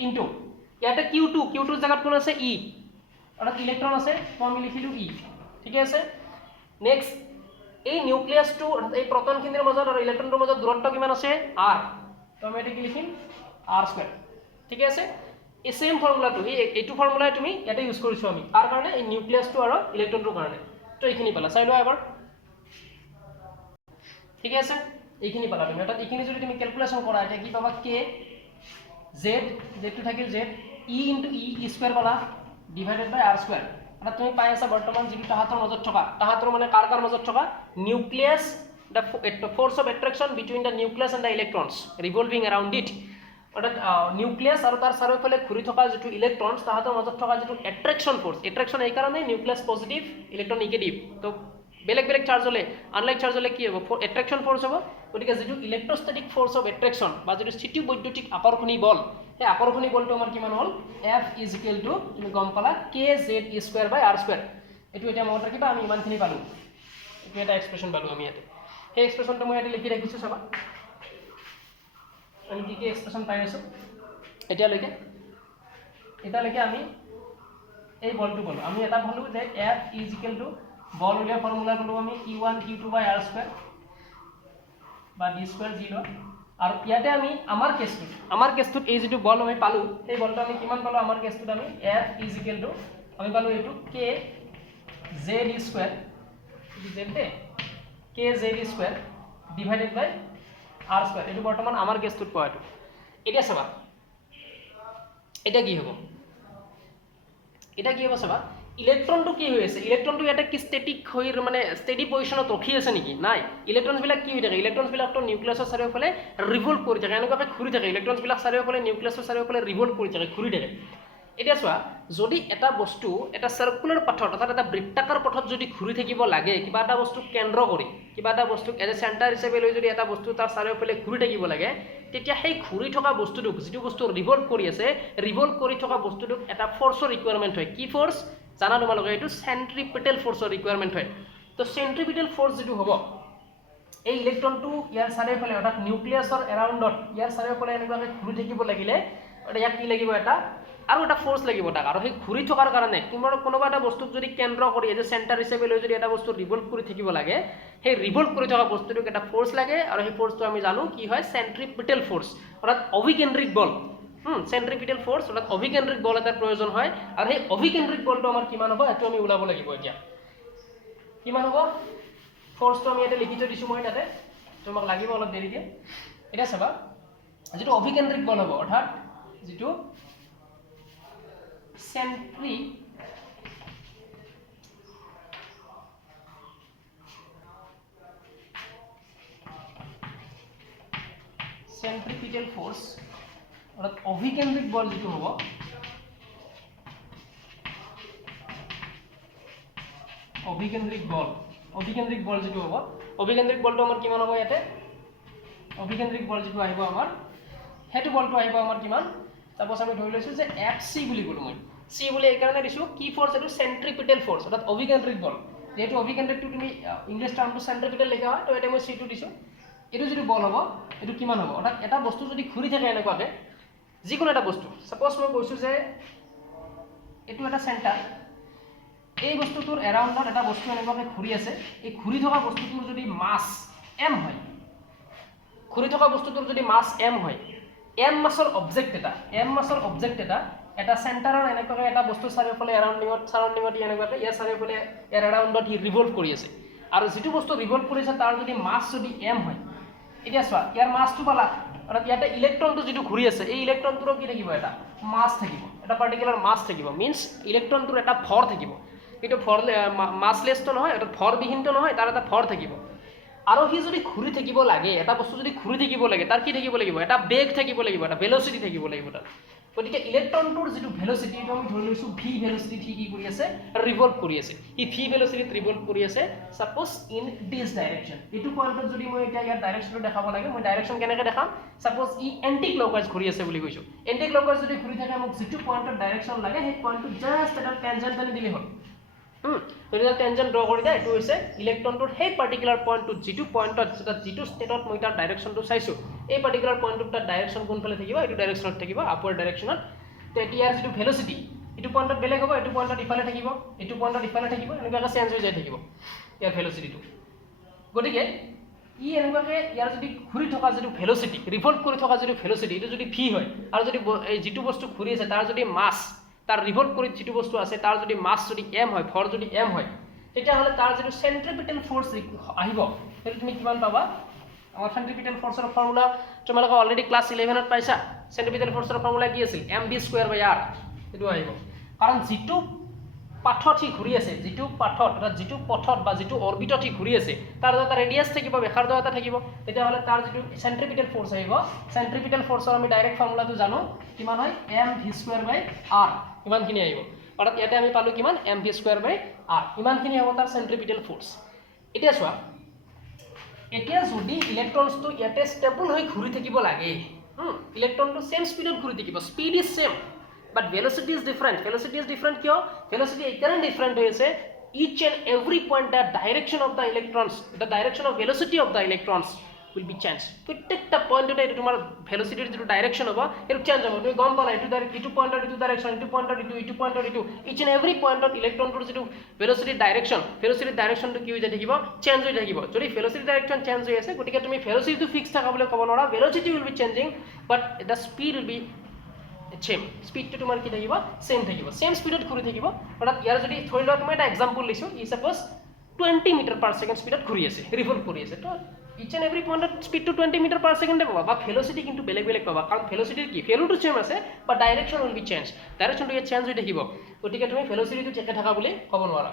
ইনটু ইয়াতে Q2 জায়গাত কোন আছে E অর্থাৎ ইলেক্ট্রন আছে তো আমি লিখিলো E ঠিক আছে নেক্সট এই নিউক্লিয়াসটো এই প্ৰোটনখিনিৰ মাজত আৰু ইলেক্ট্ৰনটোৰ মাজত দূৰত্ব কিমান আছে r তো আমি এটা কি লিখিম r² ঠিক আছে এই সেম ফৰ্মুলাটো এইটো ফৰ্মুলাই তুমি ইয়াতে ইউজ কৰিছো আমি তাৰ কাৰণে এই নিউক্লিয়াসটো আৰু ইলেক্ট্ৰনটোৰ কাৰণে তো এইখিনি পালা চাই লোৱা এবাৰ ঠিক আছে এইখিনি পালা তুমি অৰ্থাৎ এইখিনি যদি তুমি ক্যালকুলেশন কৰা এটা কি পাবা k z টো থাকিল z e * e² পালা ডিভাইডেড বাই r² অর্থাৎ তুমি পাই আছা বৰ্তমান যেটো তাহাতৰ মাজত থকা তাহাতৰ মানে কাৰ মাজত থকা nucleus the force of attraction between the nucleus and the electrons revolving around it অর্থাৎ নিউক্লিয়াস আৰু তাৰ চাৰিওফালে ঘূৰি থকা যেটো ইলেক্ট্ৰনছ তাহাতৰ মাজত থকা যেটো এট্ৰাকশন ফোৰ্স এট্ৰাকশন এই কাৰণে নিউক্লিয়াস পজিটিভ ইলেক্ট্ৰন নেগেটিভ তো বেলেগ চাৰ্জ হলে আনলাইক চাৰ্জ হলে কি হ'ব এট্ৰাকশন ফোৰ্স হ'ব গতিকে যেটো ইলেক্ট্ৰোস্ট্যাটিক ফোৰ্স অফ এট্ৰাকশন বা যেটো স্থিতি বৈদ্যুতিক আকৰ্ষণী বল এই আকৰ্ষণী বলটো আমাৰ কিমান হ'ল F = তুমি গম পালা kZe²/r² এটো এটা মনত ৰাখিবা আমি ইমানখিনি পালো এটো এটা এক্সপ্ৰেছন পালো আমি ইয়াতে এই এক্সপ্ৰেছনটো মই ইয়াতে লিখি ৰাখিছো চাবা আমি কি এক্সপ্ৰেছন পাই আছো এতিয়ালৈকে আমি এই বলটো পালো আমি এটা ভালো যে F = বল উলিয়া ফৰ্মুলা পালো আমি Q1 Q2/r² বা d² জি ল আৰু ইয়াতে আমি আমাৰ কেছটোত এই যেটো বল আমি পালো এই বলটো আমি কিমান পালো আমাৰ কেছটোত আমি F = আমি পালো এটো kZe² kZe² ডিভাইডেড বাই r² এটো বৰ্তমান আমাৰ কেছটোত পোৱাটো এটা চাবা এটা কি হ'ব চাবা ইলেক্ট্ৰনটো কি হৈ আছে ইলেক্ট্ৰনটো ইয়াতে কি ষ্টেটিক হৈ মানে ষ্টেডি পজিশনত ৰখি আছে নেকি নাই ইলেক্ট্ৰনছ বিলাক কি হৈ থাকে ইলেক্ট্ৰনছ বিলাকটো নিউক্লিয়াছৰ চাৰিওফালে ৰিভলভ কৰি থাকে এনেকৈ ঘূৰি থাকে ইলেক্ট্ৰনছ বিলাক চাৰিওফালে নিউক্লিয়াছৰ চাৰিওফালে ৰিভলভ কৰি থাকে ঘূৰি থাকে এতিয়া চোৱা যদি এটা বস্তু এটা সাৰ্কুলাৰ পথত অৰ্থাৎ এটা বৃত্তাকাৰ পথত যদি ঘূৰি থাকিব লাগে কিবা এটা বস্তু কেন্দ্ৰ কৰি কিবা এটা বস্তু এজ এ সেন্টাৰ হিচাপে লৈ যদি এটা বস্তু তাৰ চাৰিওফালে ঘূৰি থাকিব লাগে তেতিয়া সেই ঘূৰি থকা বস্তুটোক যেটো বস্তু ৰিভলভ কৰি আছে ৰিভলভ কৰি থকা বস্তুটোক এটা ফোৰ্সৰ ৰিকুৱাৰমেন্ট হয় কি ফোৰ্স জানা তোমালোকে এইটো সেন্ট্ৰিপিটেল ফোৰ্সৰ ৰিকুৱাৰমেন্ট হয় তো সেন্ট্ৰিপিটেল ফোৰ্স যেটো হ'ব এই ইলেক্ট্ৰনটো ইয়াৰ চাৰিওফালে অৰ্থাৎ নিউক্লিয়াছৰ এৰাউণ্ডত ইয়াৰ চাৰিওফালে এনেকুৱাকৈ ঘূৰি থাকিব লাগিলে ইয়াক কি লাগিব এটা আৰু এটা ফোৰ্স লাগিব তাক আৰু সেই ঘূৰি থকাৰ কাৰণে কোনোবা এটা বস্তুক যদি কেন্দ্ৰ কৰি এজ এ সেন্টাৰ হিচাপে লৈ যদি এটা বস্তু ৰিভলভ কৰি থাকিব লাগে সেই ৰিভলভ কৰি থকা বস্তুটোক এটা ফোৰ্স লাগে আৰু সেই ফোৰ্সটো আমি জানো কি হয় সেন্ট্ৰিপিটেল ফোৰ্স অৰ্থাৎ অভিকেন্দ্ৰিক বল সেন্ট্ৰিপিটেল ফোৰ্স অৰ্থাৎ অভিকেন্দ্ৰিক বল এটাৰ প্ৰয়োজন হয় আৰু সেই অভিকেন্দ্ৰিক বলটো আমাৰ কিমান হ'ব এটো আমি উলাব লাগিব এতিয়া কিমান হ'ব ফোর্সটো আমি এটা লিখি থৈ দিছো মই তাতে তোমাক লাগিব অলপ দেৰিকে এটা চাবা যেটো অভিকেন্দ্ৰিক বল হ'ব অৰ্থাৎ যেটো সেন্ট্ৰিপিটেল ফোৰ্স অৰ্থাৎ অভিকেন্দ্ৰিক বল যেটো হ'ব অভিকেন্দ্ৰিক বল যেটো হ'ব অভিকেন্দ্ৰিক বলটো আমাৰ কিমান হ'ব ইয়াতে অভিকেন্দ্ৰিক বল যেটো আহিব আমাৰ হেতু বলটো আহিব আমাৰ কিমান সাপোজ আমি ধৰি লৈছো যে FC বুলি কলো মই C বুলি এই কাৰণে দিছো কি ফোর্স এটো সেন্ট্রিপিটাল ফোর্স অর্থাৎ অভিকেন্দ্রিক বল যেহেতু অভিকেন্দ্রিকটো তুমি ইংলিশ টার্মটো সেন্ট্রিপিটাল লেখা হয় তো এটা মই C2 দিছো এটো যদি বল হ'ব এটো কিমান হ'ব অর্থাৎ এটা বস্তু যদি ঘুৰি থাকে এনেকুৱাকে যিকোনো এটা বস্তু সাপোজ মই কৈছো যে এটো এটা সেন্টাৰ এই বস্তুটোৰ এৰাউণ্ডত এটা বস্তু এনেকুৱাকে ঘুৰি আছে এই ঘুৰি থকা বস্তুটোৰ যদি মাস m হয় ঘুৰি থকা বস্তুটোৰ যদি মাস m হয় m মাসৰ অবজেক্ট এটা এটা সেন্টাৰৰ এনেকুৱাকে এটা বস্তু চাৰিওফালে সাৰাউণ্ডিঙত এনেকুৱাকে ইয়াৰ চাৰিওফালে ইয়াৰ এৰাউণ্ডত ই ৰিভলভ কৰি আছে আৰু যেটো বস্তু ৰিভলভ কৰিছে তাৰ যদি মাস যদি m হয় এতিয়া চোৱা ইয়াৰ মাসটো পালা অৰ্থাৎ ইয়াতে ইলেক্ট্ৰনটো যেটো ঘুৰি আছে এই ইলেক্ট্ৰনটোৰ কি থাকিব এটা মাস থাকিব এটা পাৰ্টিকুলাৰ মাস থাকিব মিন্স ইলেক্ট্ৰনটোৰ এটা ভৰ থাকিব কিন্তু ভৰ মাসলেস তো নহয় এটা ভৰ বিহীনটো নহয় তাৰ এটা ভৰ থাকিব আৰু হি যদি ঘুৰি থাকিব লাগে এটা বস্তু যদি ঘুৰি থাকিব লাগে তাৰ কি থাকিব লাগিব এটা বেগ থাকিব লাগিব এটা ভেলোসিটি থাকিব লাগিব তাৰ গতিকে ইলেক্ট্ৰনটোৰ যেটো ভেলোসিটি এটা আমি ধৰি লৈছো v ভেলোসিটি কি কৰি আছে ৰিভলভ কৰি আছে ই v ভেলোসিটিত ৰিভলভ কৰি আছে সাপোজ ইন দিস ডাইৰেকশন এটো পইণ্টত যদি মই এটা ইয়াৰ ডাইৰেকশনটো দেখাব লাগে মই ডাইৰেকশন কেনেকৈ দেখাম সাপোজ ই এন্টি ক্লকৱাইজ ঘুৰি আছে বুলি কৈছো এন্টি ক্লকৱাইজ যদি ঘুৰি থাকে মোক যেটো পইণ্টত ডাইৰেকশন লাগে সেই পইণ্টটো জাস্ট এটা টেনজেন্ট আনি দিলে হ'ল যদি টেনজেন্ট ড্ৰ কৰি দিয়া এটো হৈছে ইলেক্ট্ৰনটোৰ সেই পাৰ্টিকুলাৰ পইণ্টটো যেটো পইণ্টত যেটো ষ্টেটত মই তাৰ ডাইৰেকশনটো চাইছো এই পাৰ্টিকুলাৰ পইণ্টটোৰ তাৰ ডাইৰেকশন কোনফালে থাকিব এটো ডাইৰেকশনত থাকিব আপৱাৰ্ড ডাইৰেকশনত তে ইয়াৰ যেটো ভেলোসিটি এটো পইণ্টত বেলেগ হ'ব এটো পইণ্টত ইফালে থাকিব এটো পইণ্টত ইফালে থাকিব এনেকুৱাকৈ চেঞ্জ হৈ যায় থাকিব ইয়াৰ ভেলোসিটিটো গতিকে ই এনেকুৱাকৈ ইয়াৰ যদি ঘুৰি থকা যেটো ভেলোসিটি ৰিভলভ কৰি থকা যেটো ভেলোসিটি এটো যদি v হয় আৰু যদি এই যেটো বস্তু ঘুৰি আছে তাৰ যদি মাস তাৰ ৰিভলভ কৰি যেটো বস্তু আছে তাৰ যদি মাস যদি m হয় ভৰ যদি m হয় তেতিয়া হলে তাৰ যেটো সেন্ট্ৰিপিটাল ফোৰ্স আহিব সেইটো তুমি কিমান পাবা আমাৰ সেন্ট্ৰিপিটাল ফোৰ্সৰ ফৰ্মুলা তোমালোকে অলৰেডি ক্লাস 11 ত পাইছা সেন্ট্ৰিপিটাল ফোৰ্সৰ ফৰ্মুলা কি আছিল mv²r এটো আহিব কাৰণ যেটো পাথত হি ঘুৰি আছে যেটো পাথত অৰ্থাৎ যেটো পথত বা যেটো অৰবিটত হি ঘুৰি আছে তাৰ এটা ৰেডিয়াস থাকিব বেখাৰ্ধ এটা থাকিব তেতিয়া হলে তাৰ যেটো সেন্ট্ৰিপিটাল ফোৰ্স আহিব সেন্ট্ৰিপিটাল ফোৰ্সৰ আমি ডাইৰেক্ট ফৰ্মুলাটো জানো কিমান হয় mv²r ইমানখিনি আহিব অৰ্থাৎ ইয়াতে আমি পালো কিমান mv²r ইমানখিনি হ'ব তাৰ সেন্ট্ৰিপিটাল ফোৰ্স এতিয়া চোৱা এতিয়া যদি ইলেক্ট্ৰনটো ইয়াতে ষ্টেবল হৈ ঘুৰি থাকিব লাগে ইলেক্ট্ৰনটো সেম স্পীডত ঘুৰি থাকিব speed is same but velocity is different কিয় ভেলোসিটি এইকাৰণে ডিফাৰেন্ট হৈ আছে each and every point the direction of the electrons the direction of velocity of the electrons will be changed প্রত্যেকটা পয়েন্টতে এটা তোমার ভেলোসিটিৰ যেটো ডাইরেকশন হ'ব এটো চেঞ্জ হ'ব তুমি গম পালা এটো পয়েন্টৰ এটো ডাইৰেকশন এটো পয়েন্টৰ এটো each and every পয়েন্টত ইলেক্ট্ৰনটোৰ যেটো ভেলোসিটিৰ ডাইৰেকশনটো কি হৈ যায় থাকিব চেঞ্জ হৈ থাকিব যদি ভেলোসিটিৰ ডাইরেকশন চেঞ্জ হৈ আছে গতিকে তুমি ভেলোসিটিটো ফিক্স থাকা বুলি ক'ব নোৱাৰা velocity will be changing but the speed will be same স্পিডটো তোমাৰ কি থাকিব সেম স্পিডত ঘুৰি থাকিব অৰ্থাৎ ইয়াৰ যদি ধৰি লোৱা তুমি এটা এক্সাম্পল লৈছো ই সাপোজ 20 মিটাৰ পাৰ সেকেন্ড স্পিডত ঘুৰি আছে ৰিভলভ কৰি আছে তো ইচ এন্ড এভৰি পইণ্টত স্পিডটো 20 মিটাৰ পাৰ সেকেন্ডে পাবা বা ভেলোসিটি কিন্তু বেলেগ পাবা কাৰণ ভেলোসিটিৰ কি ভেলুটো সেম আছে বাট ডাইৰেকশন উইল বি চেঞ্জ ডাইৰেকশনটো ইয়াত চেঞ্জ হৈ থাকিব গতিকে তুমি ভেলোসিটিটো চেক থাকা বুলি ক'ব নোৱাৰা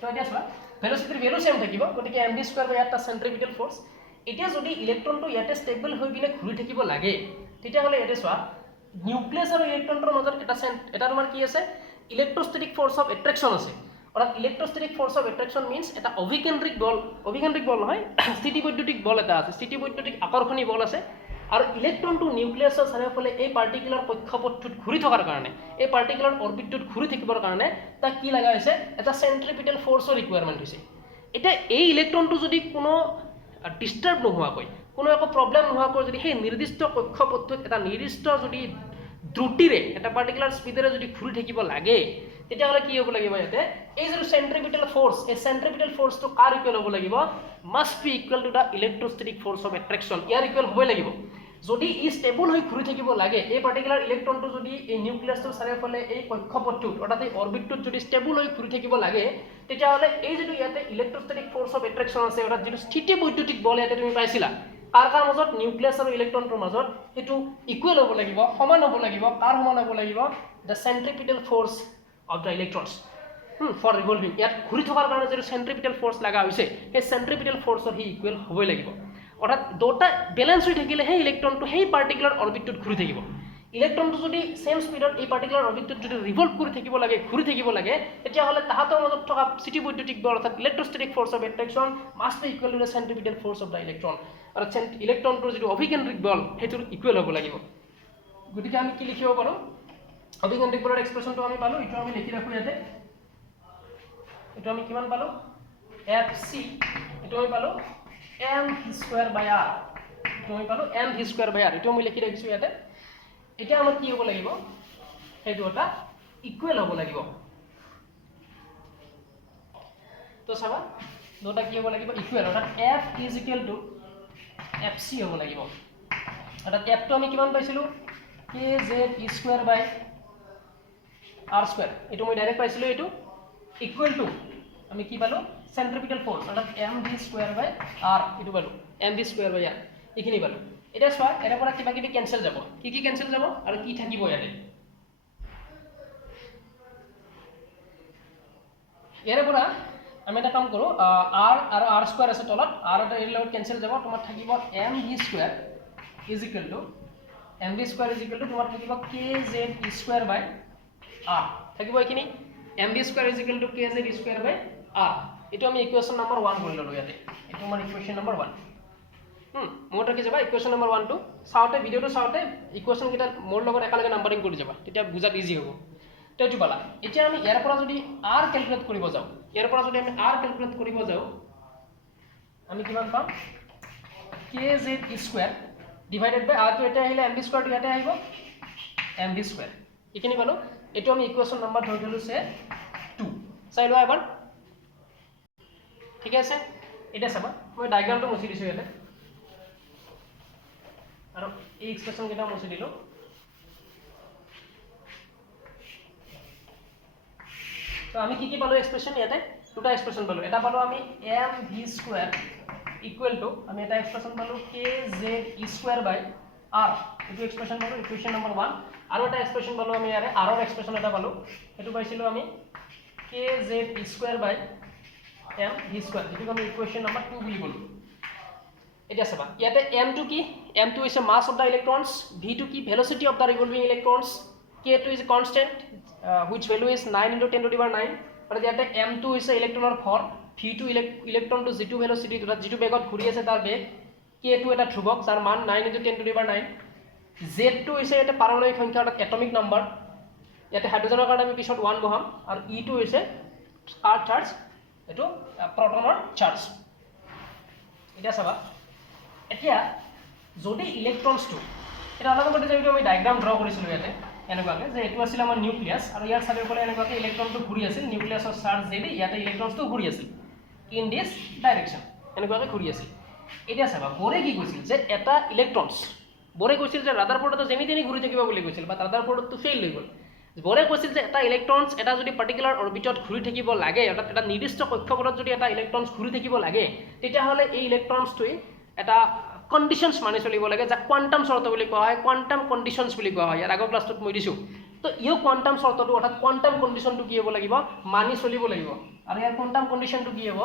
তো এতিয়া চোৱা ভেলোসিটিৰ ভেলু সেম থাকিব গতিকে mv² এটা সেন্ট্ৰিপিটাল ফোৰ্স এতিয়া যদি ইলেক্ট্ৰনটো ইয়াতে ষ্টেবল হৈ বিনে ঘুৰি থাকিব লাগে তেতিয়া হলে ইয়াতে চোৱা নিউক্লিয়াস আৰু ইলেক্ট্ৰনৰ মাজত এটা তোমাৰ কি আছে ইলেক্ট্ৰোষ্টেটিক ফোৰ্স অফ এট্ৰাকশন আছে অৰ্থাৎ ইলেক্ট্ৰোষ্টেটিক ফোৰ্স অফ এট্ৰাকশন মিন্স এটা অভিকেন্দ্ৰিক বল নহয় স্থিতিবৈদ্যুতিক বল এটা আছে স্থিতিবৈদ্যুতিক আকৰ্ষণী বল আছে আৰু ইলেক্ট্ৰনটো নিউক্লিয়াছৰ চাৰিওফালে এই পাৰ্টিকুলাৰ কক্ষপথটোত ঘুৰি থকাৰ কাৰণে এই পাৰ্টিকুলাৰ অৰবিটটোত ঘুৰি থাকিবৰ কাৰণে তাক কি লাগা হৈছে এটা সেন্ট্ৰিপিটাল ফোৰ্সৰ ৰিকুৱাৰমেন্ট হৈছে এটা এই ইলেক্ট্ৰনটো যদি কোনো ডিস্টাৰ্ব নোহোৱাকৈ কোনো একো প্ৰবলেম নোহোৱাকৈ যদি সেই নিৰ্দিষ্ট কক্ষপথটোত এটা নিৰ্দিষ্ট যদি দ্ৰুতিৰে এটা পাৰ্টিকুলাৰ স্পীডেৰে যদি ঘুৰি থাকিব লাগে তেতিয়া হলে কি হ'ব লাগিব ইয়াতে এই যে সেন্ট্রিপিটাল ফোর্স এই সেন্ট্রিপিটাল ফোর্সটো কাৰ ইকুৱেল হ'ব লাগিব must be equal to the electrostatic force of attraction ইয়াৰ ইকুৱেল হ'বই লাগিব যদি ই ষ্টেবল হৈ ঘুৰি থাকিব লাগে এই পাৰ্টিকুলাৰ ইলেক্ট্ৰনটো যদি এই নিউক্লিয়াছটোৰ চাৰিওফালে এই কক্ষপথটোত অৰ্থাৎ এই অৰবিটটোত যদি ষ্টেবল হৈ ঘুৰি থাকিব লাগে তেতিয়া হলে এই যেটো ইয়াতে ইলেক্ট্ৰোষ্টেটিক ফোৰ্স অফ এট্ৰাকশন আছে অৰ্থাৎ যেটো স্থিতিবৈদ্যুতিক বল ইয়াতে তুমি পাইছিলা কাৰ মাজত নিউক্লিয়াছ আৰু ইলেক্ট্ৰনটোৰ মাজত হেতু ইকুৱেল হ'ব লাগিব সমান হ'ব লাগিব কাৰ সমান হ'ব লাগিব the centripetal force of the electrons for revolving ইয়াত ঘুৰি থকাৰ কাৰণে যেটো সেন্ট্ৰিপিটাল ফোৰ্স লাগা হৈছে সেই সেন্ট্ৰিপিটাল ফোৰ্সৰ হি ইকুৱেল হ'বই লাগিব অৰ্থাৎ দুটা ব্যালেন্স হৈ থাকিলে হে ইলেক্ট্ৰনটো সেই পাৰ্টিকুলাৰ অৰবিটটোত ঘুৰি থাকিব ইলেক্ট্ৰনটো যদি সেম স্পীডত এই পাৰ্টিকুলাৰ অৰবিটত যদি ৰিভল্ভ কৰি থাকিব লাগে ঘূৰি থাকিব লাগে তেতিয়াহ'লে তাহাঁতৰ মাজত থকা স্থিতিবৈদ্যুতিক বল অৰ্থাৎ electrostatic force of attraction must be equal to the centripetal force of the electron আৰু ইলেক্ট্ৰনটোৰ যিটো অভিকেন্দ্ৰিক বল সেইটোৰ ইকুৱেল হ'ব লাগিব গতিকে আমি কি লিখিব পাৰোঁ অভিকেন্দ্ৰিক বলৰ এক্সপ্ৰেশ্যনটো আমি পালোঁ এইটো আমি লিখি ৰাখোঁ ইয়াতে এইটো আমি কিমান পালোঁ FC এইটো আমি পালোঁ mv²/r এইটো আমি পালোঁ mv²/r এইটো আমি লিখি ৰাখিছোঁ ইয়াতে এতিয়া আমাৰ কি হ'ব লাগিব সেইটো এটা ইকুৱেল হ'ব লাগিব তো চাবা দুটা কি হ'ব লাগিব ইকুৱেল অৰ্থাৎ F = FC হ'ব লাগিব অৰ্থাৎ F টো আমি কিমান পাইছিলোঁ kz² r² এইটো মই ডাইৰেক্ট পাইছিলোঁ এইটো ইকুৱেল টু আমি কি পালোঁ চেণ্ট্ৰিপিটেল ফ'ৰ্চ অৰ্থাৎ mv²/r এইটো পালোঁ mv²/r এইখিনি পালোঁ এতিয়া চোৱা ইয়াৰ পৰা কিবা কিবি কেনসেল যাব কি কেনসেল যাব আৰু কি থাকিব ইয়াতে ইয়াৰ পৰা আমি এটা কাম কৰোঁ r আৰু r² আছে তলত r এটা এৰ লগত কেনসেল যাব তোমাৰ থাকিব mv² তোমাৰ থাকিব kz² r থাকিব এইখিনি mv² kz² r এইটো আমি ইকুৱেশ্যন নম্বৰ 1 কৰি ললো ইয়াতে এইটো আমাৰ ইকুৱেশ্যন নম্বৰ 1 মোৰ ৰাখি যাবা ইকুৱেশ্যন নম্বৰ 1 টো চাওঁতে ভিডিওটো চাওঁতে ইকুৱেশ্যন কেইটা মোৰ লগত একেলগে নাম্বাৰিং কৰি যাবা তেতিয়া বুজাত ইজি হ'ব তেটো পালা এতিয়া আমি ইয়াৰ পৰা যদি r ক্যালকুলেট কৰিব যাওঁ ইয়াৰ পৰা যদি আমি r ক্যালকুলেট কৰিব যাওঁ আমি কিমান পাম kz² ডিভাইডেড বাই r টো এটা আহিলে mv² টো ইয়াতে আহিব mv² এইখিনি পালো এটো আমি ইকুৱেশ্যন নম্বৰ ধৰি থলো সে 2 চাই লোৱা এবাৰ ঠিক আছে এটা চাবা মই ডায়াগ্ৰামটো মুছি দিছো ইয়াতে আৰু এই এক্সপ্ৰেছন কেটা মুছি দিলো তো আমি কি পালো এক্সপ্ৰেছন ইয়াতে দুটা এক্সপ্ৰেছন পালো এটা পালো আমি mv² ইকুৱেল টু আমি এটা এক্সপ্ৰেছন পালো kz² r এটো এক্সপ্ৰেছন পালো ইকুৱেশ্যন নম্বৰ 1 আৰু এটা এক্সপ্ৰেছন পালো আমি ইয়াৰে r ৰ এক্সপ্ৰেছন এটা পালো এটো পাইছিলো আমি kz² mv² যেটো আমি ইকুৱেশ্যন নম্বৰ 2 বুলি কলো এটা চাবা ইয়াতে m টো কি m টো is mass of the electrons v টো কি velocity of the revolving electrons k টো is constant which value is 9 × 10⁹ আৰু ইয়াতে m টো ইজ ইলেক্ট্ৰনৰ ভৰ v টো ইলেক্ট্ৰনটো যেটো ভেলোসিটি যেটো বেগত ঘূৰি আছে তাৰ বেগ k টো এটা ধ্ৰুৱক যাৰ মান 9 × 10⁹ z টো ইজ এটা পাৰমাণবিক সংখ্যা অৰ্থাৎ এটমিক নম্বৰ ইয়াতে হাইড্ৰোজেনৰ কাৰণে আমি পিছত 1 বহাম আৰু e টো ইজ কাৰ চাৰ্জ এটো প্ৰটনৰ চাৰ্জ এটা চাবা এতিয়া যদি ইলেক্ট্ৰনছটো এটা অলপ আগতে যেটো আমি ডায়াগ্ৰাম ড্ৰ কৰিছিলো ইয়াতে এনেকুৱাকে যে এটো আছিল আমাৰ নিউক্লিয়াছ আৰু ইয়াৰ চাৰিওফালে এনেকুৱাকে ইলেক্ট্ৰনটো ঘূৰি আছিল নিউক্লিয়াছৰ চাৰ্জ যেদি ইয়াতে ইলেক্ট্ৰনছটো ঘূৰি আছিল ইন দিস ডাইৰেকশন এনেকুৱাকে ঘূৰি আছিল এতিয়া চাবা বৰে কি কৈছিল যে এটা ইলেক্ট্ৰনছ বৰে কৈছিল যে ৰাদাৰফোৰ্ডটো যেনি তেনি ঘূৰি থাকিব বুলি কৈছিল বা ৰাদাৰফোৰ্ডটো ফেইল হৈ গ'ল বৰে কৈছিল যে এটা ইলেক্ট্ৰনছ এটা যদি পাৰ্টিকুলাৰ অৰবিটত ঘূৰি থাকিব লাগে অৰ্থাৎ এটা নিৰ্দিষ্ট কক্ষপথত যদি এটা ইলেক্ট্ৰনছ ঘূৰি থাকিব লাগে তেতিয়াহ'লে এই ইলেক্ট্ৰনছটোই এটা কন্ডিশনস মানি চলিব লাগে যা কোয়ান্টাম শৰ্ত বুলি কোৱা হয় কোয়ান্টাম কন্ডিশনস বুলি কোৱা হয় ইয়াৰ আগৰ ক্লাছটোত মই দিছো তো ইও কোয়ান্টাম শৰ্তটো অৰ্থাৎ কোয়ান্টাম কন্ডিশনটো কি হ'ব লাগিব মানি চলিব লাগিব আৰু ইয়াৰ কোয়ান্টাম কন্ডিশনটো কি হ'ব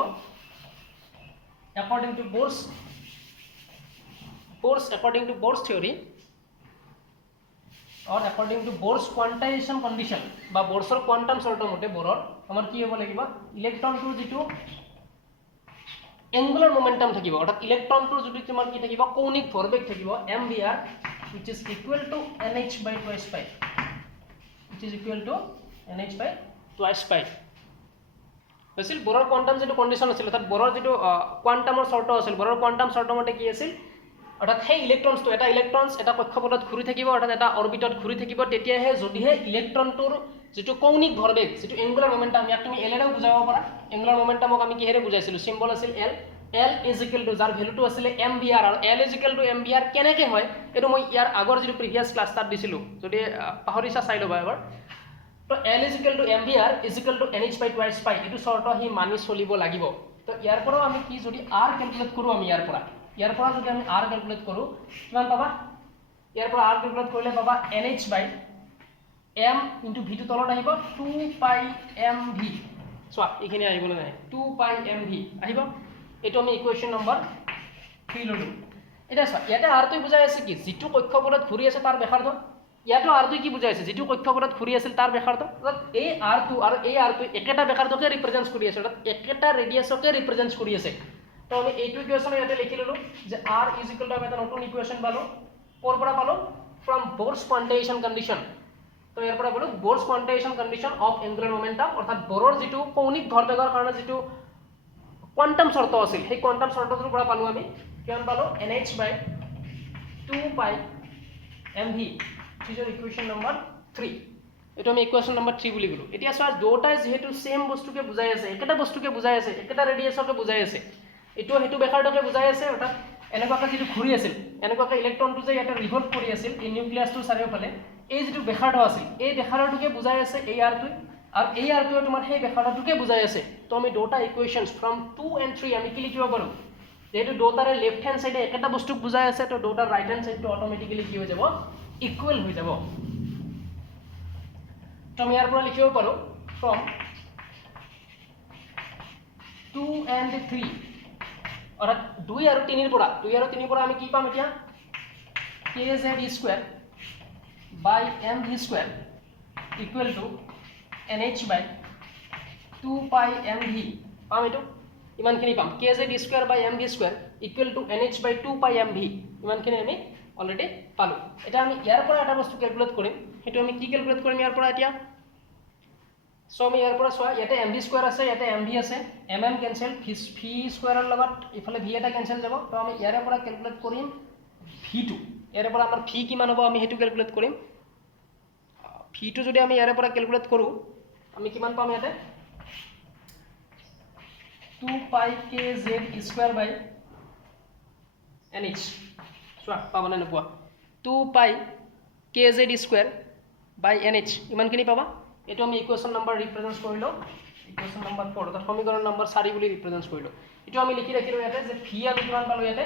according to Bohr's theory or according to Bohr's quantization condition বা Bohr'ৰ কোয়ান্টাম শৰ্ত মতে Bohr'ৰ আমাৰ কি হ'ব লাগিব ইলেক্ট্ৰনটো যেটো angular momentum থাকিব অৰ্থাৎ ইলেক্ট্ৰনটোৰ যদি তোমাৰ কি থাকিব কৌণিক ভৰবেগ থাকিব mvr which is equal to nh/2 pi which is equal to nh/2 pi আছিল বৰৰ কোয়ান্টাম যেটো কন্ডিশন আছিল অৰ্থাৎ বৰৰ যেটো কোয়ান্টামৰ শৰ্ত আছিল বৰৰ কোয়ান্টাম শৰ্ত মতে কি আছিল অৰ্থাৎ সেই ইলেক্ট্ৰনটো এটা ইলেক্ট্ৰনছ এটা কক্ষপথত ঘূৰি থাকিব অৰ্থাৎ এটা অৰবিটত ঘূৰি থাকিব তেতিয়াহে যদিহে ইলেক্ট্ৰনটোৰ যেটো কৌণিক ভৰবেগ যেটো এঙ্গুলাৰ মোমেন্টাম ইয়াক তুমি এল এৰে বুজাব পাৰা এঙ্গুলাৰ মোমেন্টামক আমি কিহেৰে বুজাইছিলো সিম্বল আছিল L L is equal to যাৰ ভ্যালুটো আছিল mvr আৰু L is equal to mvr কেনেকৈ হয় এটো মই ইয়াৰ আগৰ যেটো প্ৰিভিয়াস ক্লাছ তাত দিছিলো যদি পাহৰিছা চাই লবা এবাৰ তো L is equal to mvr is equal to nh/2 pi এটো শৰ্ত হি মানি চলিব লাগিব তো ইয়াৰ পৰা আমি কি যদি r ক্যালকুলেট কৰো আমি ইয়াৰ পৰা যদি আমি r ক্যালকুলেট কৰো কিমান পাবা ইয়াৰ পৰা r ক্যালকুলেট কৰিলে পাবা nh/m * v টো তলত আহিব 2 pi mv চোৱা এইখিনি আহিবলৈ নাই 2 pi mv আহিব এটো আমি ইকুৱেশ্যন নম্বৰ 3 ললো এটা চোৱা ইয়াতে r টো বুজাই আছে কি যেটো কক্ষপথত ঘূৰি আছে তাৰ ব্যাসাৰ্ধ ইয়াতো আৰটো কি বুজাইছে যিটো কক্ষপথত ঘূৰি আছিল তাৰ ব্যাসাৰ্ধ অৰ্থাৎ এই আৰটো আৰু এই আৰটো একেটা ব্যাসাৰ্ধকে ৰিপ্ৰেজেন্ট কৰি আছে অৰ্থাৎ একেটা ৰেডিয়াছকে ৰিপ্ৰেজেন্ট কৰি আছে তো আমি এইটো ইকুৱেশ্যন ইয়াতে লিখি ললো যে r = আমি এটা নতুন ইকুৱেশ্যন পালো ক'ৰ পৰা পালো ফ্ৰম Bohr's quantization condition তো ইয়াৰ পৰা পালো Bohr's quantization condition of angular momentum অৰ্থাৎ বৰৰ যিটো কৌণিক ভৰবেগৰ কাৰণে যিটো কোৱান্টাম শৰ্ত আছিল সেই কোৱান্টাম শৰ্তটোৰ পৰা পালো আমি কিমান পালো nh/2 pi mv This is equation number 3 এটো আমি ইকুৱেশ্যন নম্বৰ 3 বুলি গলো এতিয়া চোৱা দুটাই যেহেতু সেম বস্তুকে বুজাই আছে একেটা বস্তুকে বুজাই আছে একেটা ৰেডিয়াছকে বুজাই আছে এটো হেতু ব্যাসাৰ্ধকে বুজাই আছে অৰ্থাৎ এনেকুৱাকৈ যিটো ঘূৰি আছিল এনেকুৱাকৈ ইলেক্ট্ৰনটো যে ইয়াতে ৰিভল্ভ কৰি আছিল এই নিউক্লিয়াছটো চাৰিওফালে এই যিটো ব্যাসাৰ্ধ আছিল এই ব্যাসাৰ্ধটোকে বুজাই আছে এই আৰটো আৰু এই আৰটো তোমাৰ সেই ব্যাসাৰ্ধটোকে বুজাই আছে তো আমি দুটা ইকুৱেশ্যনছ ফ্ৰম 2 and 3 আমি কি লিখিব পাৰো যেহেতু দুটাৰে লেফট হ্যান্ড সাইডে একেটা বস্তুক বুজাই আছে তো দুটাৰ ৰাইট হ্যান্ড সাইডটো অটোমেটিক্যালি কি হৈ যাব ইকুৱেল হৈ যাব তো আমি ইয়াৰ পৰা লিখিব পাৰো ফ্ৰম 2 and 3 অৰ্থাৎ 2 আৰু 3 ৰ পৰা আমি কি পাম এতিয়া kz² by mv² equal to nh/2 pi mv পাম এটো ইমানখিনি পাম kz² by mv² equal to nh/2 pi mv ইমানখিনি আমি অলৰেডি পালো এটা আমি ইয়াৰ পৰা এটা বস্তু ক্যালকুলেট কৰিম হেতু আমি কি ক্যালকুলেট কৰিম ইয়াৰ পৰা এতিয়া সো আমি ইয়াৰ পৰা সোয়া ইয়াতে mv² আছে ইয়াতে mv আছে mm ক্যান্সেল v² ৰ লগত ইফালে v এটা ক্যান্সেল যাব তো আমি ইয়াৰ পৰা ক্যালকুলেট কৰিম v2 ইয়াৰ পৰা আমাৰ v কিমান হ'ব আমি হেতু ক্যালকুলেট কৰিম v2 যদি আমি ইয়াৰ পৰা ক্যালকুলেট কৰো আমি কিমান পাম ইয়াতে 2 pi kz² by nh সোয়া পাবনে নপোৱা 2 pi kz² by nh ইমানখিনি পাবা এটো আমি ইকুৱেশ্যন নম্বৰ ৰিপ্ৰেজেন্ট কৰিলো ইকুৱেশ্যন নম্বৰ 4 অৰ্থাৎ সমীকৰণ নম্বৰ 4 বুলি ৰিপ্ৰেজেন্ট কৰিলো এটো আমি লিখি ৰাখিলো ইয়াতে যে v আমি কিমান পালো ইয়াতে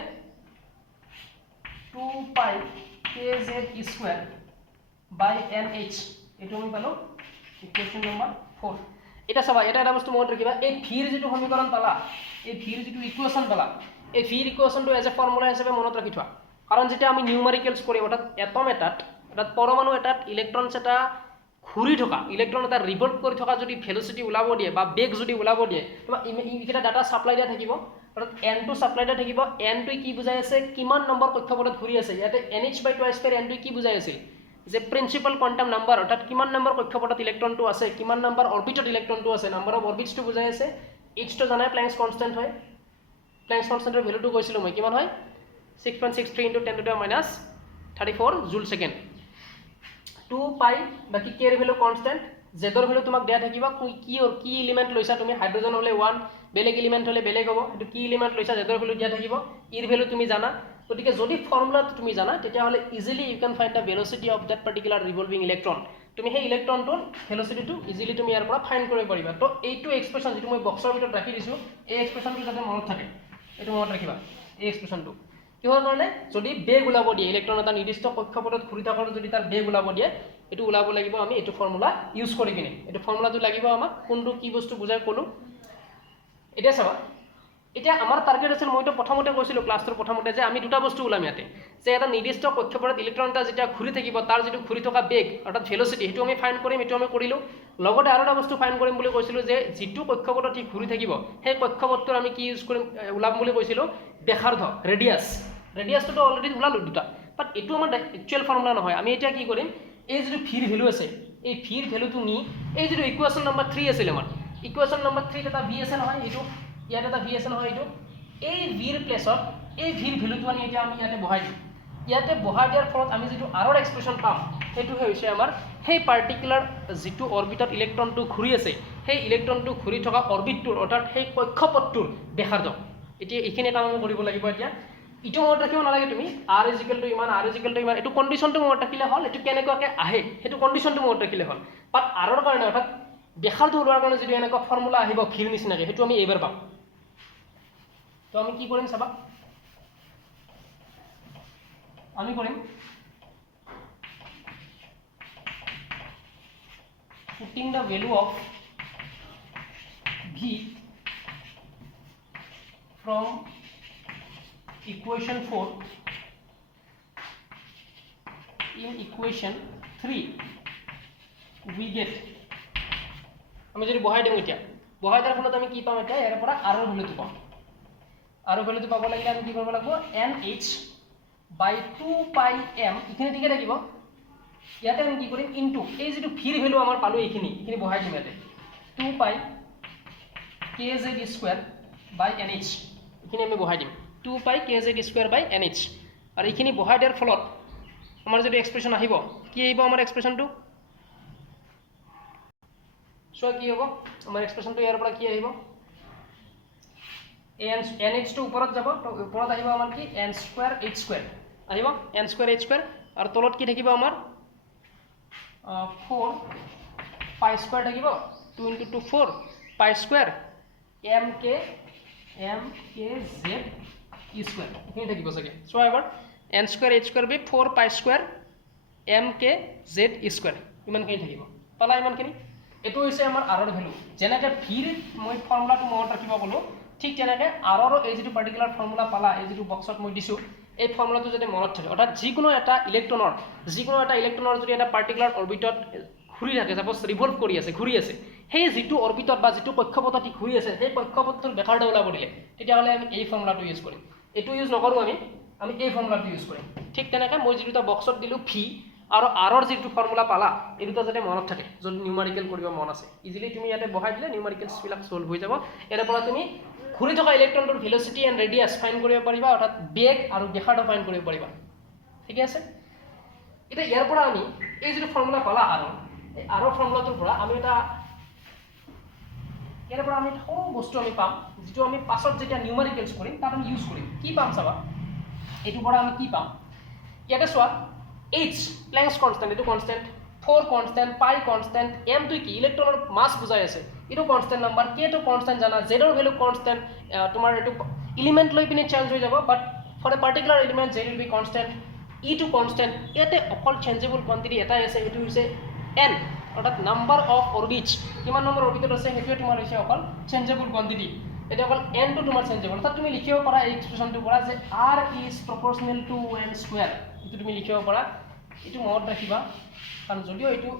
2 pi kz² by nh এটো আমি পালো ইকুৱেশ্যন নম্বৰ 4 এটা চাবা এটা বস্তু মনত ৰাখিবা এই v ৰ যেটো সমীকৰণ পালা এই v ৰ যেটো ইকুৱেশ্যন পালা এই v ৰ ইকুৱেশ্যনটো এজ এ ফৰ্মুলা হিচাপে মনত ৰাখি থোৱা কাৰণ যেতিয়া আমি নিউমেৰিকেলছ কৰিম অৰ্থাৎ এটম এটাত অৰ্থাৎ পৰমাণু এটাত ইলেক্ট্ৰনছ এটা ঘূৰি থকা ইলেক্ট্ৰন এটা ৰিভল্ভ কৰি থকা যদি ভেলোচিটি ওলাব দিয়ে বা বেগ যদি ওলাব দিয়ে তোমাক ইকিটা ডাটা সাপ্লাই দিয়া থাকিব অৰ্থাৎ n2 সাপ্লাই দিয়া থাকিব n2 কি বুজাই আছে কিমান নম্বৰ কক্ষপথত ঘূৰি আছে ইয়াতে nh/2 n2 কি বুজাই আছে যে প্ৰিন্সিপাল কোয়ান্টাম নাম্বাৰ অৰ্থাৎ কিমান নম্বৰ কক্ষপথত ইলেক্ট্ৰনটো আছে কিমান নম্বৰ অৰবিটত ইলেক্ট্ৰনটো আছে নাম্বাৰ অফ অৰবিটছটো বুজাই আছে h টো জানাই প্ল্যাঙ্কছ কনস্ট্যান্ট হয় প্ল্যাঙ্কছ কনস্ট্যান্টৰ ভ্যালুটো কৈছিলো মই কিমান হয় 6.63 * 10⁻34 জুল সেকেন্ড 2 pi বাকি k এর ভ্যালু কনস্ট্যান্ট z এর ভ্যালু তোমাক দেয়া থাকিবা কি এলিমেন্ট লৈছা তুমি হাইড্রোজেন হলে 1 বেলেগ এলিমেন্ট হলে বেলেগ হ'ব এটো কি এলিমেন্ট লৈছা z এর ভ্যালু দেয়া থাকিব এর ভ্যালু তুমি জানা গতিকে যদি ফর্মুলাটো তুমি জানা তেতিয়া হলে easily you can find the velocity of that particular revolving electron তুমি সেই ইলেক্ট্ৰনটোৰ ভেলোসিটিটো ইজিলি তুমি ইয়াৰ পৰা ফাইন্ড কৰিব পাৰিবা তো এইটো এক্সপ্ৰেছন যেটো মই বক্সৰ ভিতৰত ৰাখি দিছো এই এক্সপ্ৰেছনটো যাতে মনত থাকে এটো মনত ৰাখিবা এই এক্সপ্ৰেছনটো কিহৰ কাৰণে যদি বেগ ওলাব দিয়ে ইলেক্ট্ৰন এটা নিৰ্দিষ্ট কক্ষপথত ঘূৰি থকাৰ যদি তাৰ বেগ ওলাব দিয়ে এটো ওলাব লাগিব আমি এটো ফৰ্মুলা ইউজ কৰি কিনে এটো ফৰ্মুলাটো লাগিব আমাক কোনটো কি বস্তু বুজাই কলো এটা চাবা এটা আমাৰ টাৰ্গেট আছিল মইতো প্ৰথমতে কৈছিলো ক্লাছৰ প্ৰথমতে যে আমি দুটা বস্তু ওলাম ইয়াতে যে এটা নিৰ্দিষ্ট কক্ষপথত ইলেক্ট্ৰন এটা যেতিয়া ঘূৰি থাকিব তাৰ যেটো ঘূৰি থকা বেগ অৰ্থাৎ ভেলোসিটি হেতু আমি ফাইন্ড কৰিম এটো আমি কৰিলো লগতে আৰু এটা বস্তু ফাইন্ড কৰিম বুলি কৈছিলো যে যেটো কক্ষপথত ই ঘূৰি থাকিব সেই কক্ষপথটোৰ আমি কি ইউজ কৰিম ওলাম বুলি কৈছিলো ব্যাসাৰ্ধ ৰেডিয়াছটো অলৰেডি ওলালো দুটা বাট এটো আমাৰ একচুয়াল ফৰ্মুলা নহয় আমি এটা কি কৰিম এই যেটো v ৰ ভ্যালু আছে এই v ৰ ভ্যালুটো নি এই যেটো ইকুৱেশ্যন নম্বৰ 3 আছিল আমাৰ ইকুৱেশ্যন নম্বৰ 3 এটা v আছে নহয় এটো ইয়াত এটা v আছে নহয় এটো এই v ৰ প্লেছত এই v ৰ ভ্যালুটো আনি এটা আমি ইয়াতে বহাই দিম ইয়াতে বহাই দিয়াৰ ফলত আমি যেটো আৰৰ এক্সপ্ৰেছন পাম হেতু হৈছে আমাৰ সেই পাৰ্টিকুলাৰ যেটো অৰবিটত ইলেক্ট্ৰনটো ঘূৰি আছে সেই ইলেক্ট্ৰনটো ঘূৰি থকা অৰবিটটোৰ অৰ্থাৎ সেই কক্ষপথটোৰ ব্যাসাৰ্ধ এতিয়া এইখিনি কাম আমি কৰিব লাগিব এতিয়া ইটো মনত ৰাখিব নালাগে তুমি r = ইমান r = ইমান এটো কন্ডিশনটো মনত ৰাখিলে হল এটো কেনেকুৱাকে আহে হেতু কন্ডিশনটো মনত ৰাখিলে হল বাট r ৰ কাৰণে অৰ্থাৎ ব্যাসাৰ্ধ ওলোৱাৰ কাৰণে যদি এনেকুৱা ফৰ্মুলা আহিব ভিৰ নিচিনাকে হেতু আমি এবাৰ পাম তো আমি কি কৰিম চাবা আমি কৰিম putting the value of v from equation 4 in equation 3 we get আমি যদি বহাই দিম এতিয়া বহাই দিয়াৰ ফলত আমি কি পাম এতিয়া ইয়াৰ পৰা r ৰ ভ্যালুটো পাম r ৰ ভ্যালুটো পাব লাগিলে আমি কি কৰিব লাগিব nh by 2 pi m ইখিনি ঠিকে থাকিব ইয়াতে আমি কি কৰিম ইনটু এই যেটো v ৰ ভ্যালু আমাৰ পালো এইখিনি বহাই দিম ইয়াতে 2 pi kz square by nh ইখিনি আমি বহাই দিম 2 pi kz square by nh আৰু ইখিনি বহাই দিয়াৰ ফলত আমাৰ যদি এক্সপ্ৰেশন আহিব কি আহিব আমাৰ এক্সপ্ৰেশনটো সো কি হ'ব আমাৰ এক্সপ্ৰেশনটো ইয়াৰ পৰা কি আহিব nh টো ওপৰত যাব তো ওপৰত আহিব আমাৰ কি n square h square আহিব n square h square আৰু তলত কি থাকিব আমাৰ 4 pi square থাকিব 2 into 2 4 pi square mk z e square এখানে থাকিব সকে সো এবাৰ n square h square by 4 pi square mk z e square ইমানখিনি থাকিব পালা ইমানখিনি এটো হৈছে আমাৰ r ৰ ভ্যালু যেনেকৈ v ৰ মই ফৰ্মুলাটো মনত ৰাখিব ক'লো ঠিক তেনেকৈ r ৰ এই যেটো পাৰ্টিকুলাৰ ফৰ্মুলা পালা এই যেটো বক্সত মই দিছো এই ফৰ্মুলাটো যদি মনত থাকে অৰ্থাৎ যিকোনো এটা ইলেক্ট্ৰনৰ যদি এটা পাৰ্টিকুলাৰ অৰবিটত ঘূৰি থাকে সাপোজ ৰিভলভ কৰি আছে ঘূৰি আছে সেই যেটো অৰবিটত বা যেটো কক্ষপথত ঘূৰি আছে সেই কক্ষপথৰ বেকাৰটা ওলাব দিলে তেতিয়া হলে আমি এই ফৰ্মুলাটো ইউজ কৰিম এটো ইউজ নকৰো আমি এই ফৰ্মুলাটো ইউজ কৰিম ঠিক তেনেকৈ মই যেটো বক্সত দিলো v আৰু r ৰ যেটো ফৰ্মুলা পালা এই দুটা যাতে মনত থাকে যদি নিউমেৰিকেল কৰিব মন আছে ইজিলি তুমি ইয়াতে বহাই দিলে নিউমেৰিকেলছ বিলাক সলভ হৈ যাব এৰ পৰা তুমি ঘূৰি থকা ইলেক্ট্ৰনটোৰ ভেলোচিটি এণ্ড ৰেডিয়াছ ফাইন কৰিব পাৰিবা অৰ্থাৎ বেগ আৰু ব্যাসাৰ্ধ ফাইন কৰিব পাৰিবা ঠিক আছে এটা ইয়াৰ পৰা আমি এই যেটো ফৰ্মুলা পালা এই r ৰ ফৰ্মুলাটোৰ পৰা আমি এটা ইয়াৰ পৰা আমি সব বস্তু আমি পাম যেটো আমি পাছত যেতিয়া নিউমেৰিকেলছ কৰিম তাত আমি ইউজ কৰিম কি পাম চাবা এটো পৰা আমি কি পাম ইয়াতে চোৱা h প্ল্যাঙ্কস কনস্ট্যান্ট এটো constant 4 constant pi constant m তো কি ইলেক্ট্ৰনৰ মাস বুজাই আছে এটো কনস্ট্যান্ট নাম্বাৰ k তো কনস্ট্যান্ট জানা z ৰ ভ্যালু কনস্ট্যান্ট তোমাৰ এটো এলিমেন্ট লৈ পিনে চেঞ্জ হৈ যাব but for a particular element z will be constant e to constant ইয়াতে অকল চেঞ্জেবল কোয়ান্টিটি এটাই আছে এটো হৈছে n অৰ্থাৎ নাম্বাৰ অফ অৰবিটস কিমান নম্বৰ অৰবিটত আছে হেতুৱে তোমাৰ হৈছে অকল চেঞ্জেবল কোয়ান্টিটি এটা অকল n টো তোমাৰ চেঞ্জেবল অৰ্থাৎ তুমি লিখিব পাৰা এই এক্সপ্ৰেশনটো পৰা যে r is proportional to n square এটো তুমি লিখিব পাৰা এটো মনত ৰাখিবা কাৰণ যদিও এটো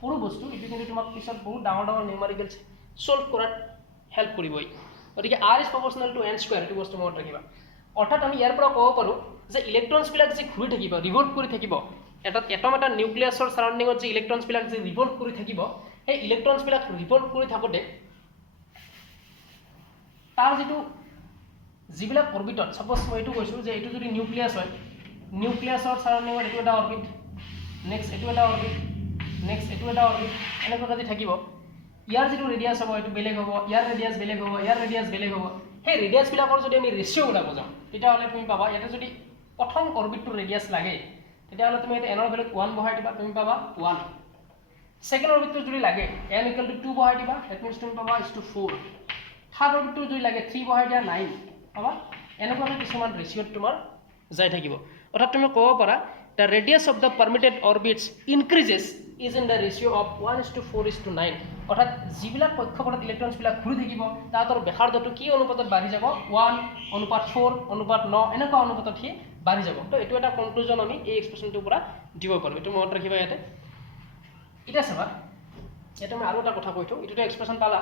সৰু বস্তু এটো কিন্তু তোমাক পিছত বহুত ডাঙৰ নিউমেৰিকেলছ সলভ কৰাত হেল্প কৰিবই গতিকে r is proportional to n square এটো বস্তু মনত ৰাখিবা অৰ্থাৎ আমি ইয়াৰ পৰা ক'ব পাৰো যে ইলেক্ট্ৰনছ বিলাক যে ঘূৰি থাকিব ৰিভলভ কৰি থাকিব এটা এটম এটা নিউক্লিয়াছৰ সাৰাউণ্ডিংত যে ইলেক্ট্ৰনছ বিলাক যে ৰিভলভ কৰি থাকিব সেই ইলেক্ট্ৰনছ বিলাক ৰিভলভ কৰি থাকোতে তাৰ যেটো যিবিলাক অৰবিটত সাপোজ মই এটো কৈছো যে এটো যদি নিউক্লিয়াছ হয় নিউক্লিয়াছৰ সাৰাউণ্ডিংত এটো এটা অৰবিট নেক্সট এটো এটা অৰবিট নেক্সট এটো এটা অৰবিট এনেকৈ যদি থাকিব ইয়াৰ যেটো ৰেডিয়াছ হ'ব এটো বেলেগ হ'ব ইয়াৰ ৰেডিয়াছ বেলেগ হ'ব ইয়াৰ ৰেডিয়াছ বেলেগ হ'ব সেই ৰেডিয়াছ বিলাকৰ যদি আমি ৰেশিও ওলাব যাওঁ তেতিয়া হলে তুমি পাবা ইয়াতে যদি প্ৰথম অৰবিটৰ ৰেডিয়াছ লাগে তেতিয়া হলে তুমি এটা n ৰ ভ্যালু 1 বহাই দিবা তুমি পাবা 1 সেকেন্ড অরবিটটো যদি লাগে n = 2 বহাই দিবা দ্যাট মিন্স তুমি পাবা 4 থার্ড অরবিটটো যদি লাগে 3 বহাই দিয়া 9 পাবা এনেকৈ কিছুমান ৰেশিওত তোমাৰ যাই থাকিব অৰ্থাৎ তুমি ক'ব পাৰা the radius of the permitted orbits increases is in the ratio of 1:4:9 অর্থাৎ যিবিলাক কক্ষপথত ইলেক্ট্ৰনছ বিলাক ঘূৰি থাকিব তাতৰ ব্যাসাৰ্ধটো কি অনুপাতত বাঢ়ি যাব 1:4:9 এনেকুৱা অনুপাতত কি বাঢ়ি যাব তো এটো এটা কনক্লুজন আমি এই এক্সপ্ৰেশনটোৰ পৰা দিব পাৰো এটো মনত ৰাখিবা ইয়াতে এটা চাবা এটা মই আৰু এটা কথা কৈছো এটো এক্সপ্ৰেশন পালা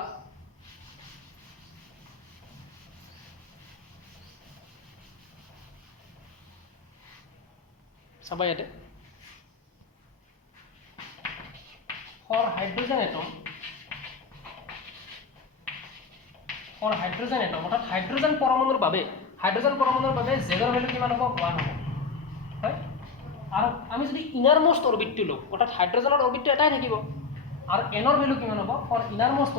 চাবা ইয়াতে for hydrogen atom অৰ্থাৎ হাইড্ৰোজেন পৰমাণুৰ বাবে z ৰ ভ্যালু কিমান হ'ব 1 হ'ব হয় আৰু আমি যদি ইনাৰমোস্ট অৰবিটটো লওঁ অৰ্থাৎ হাইড্ৰোজেনৰ অৰবিটটো এটাই থাকিব আৰু n ৰ ভ্যালু কিমান হ'ব for ইনাৰমোস্ট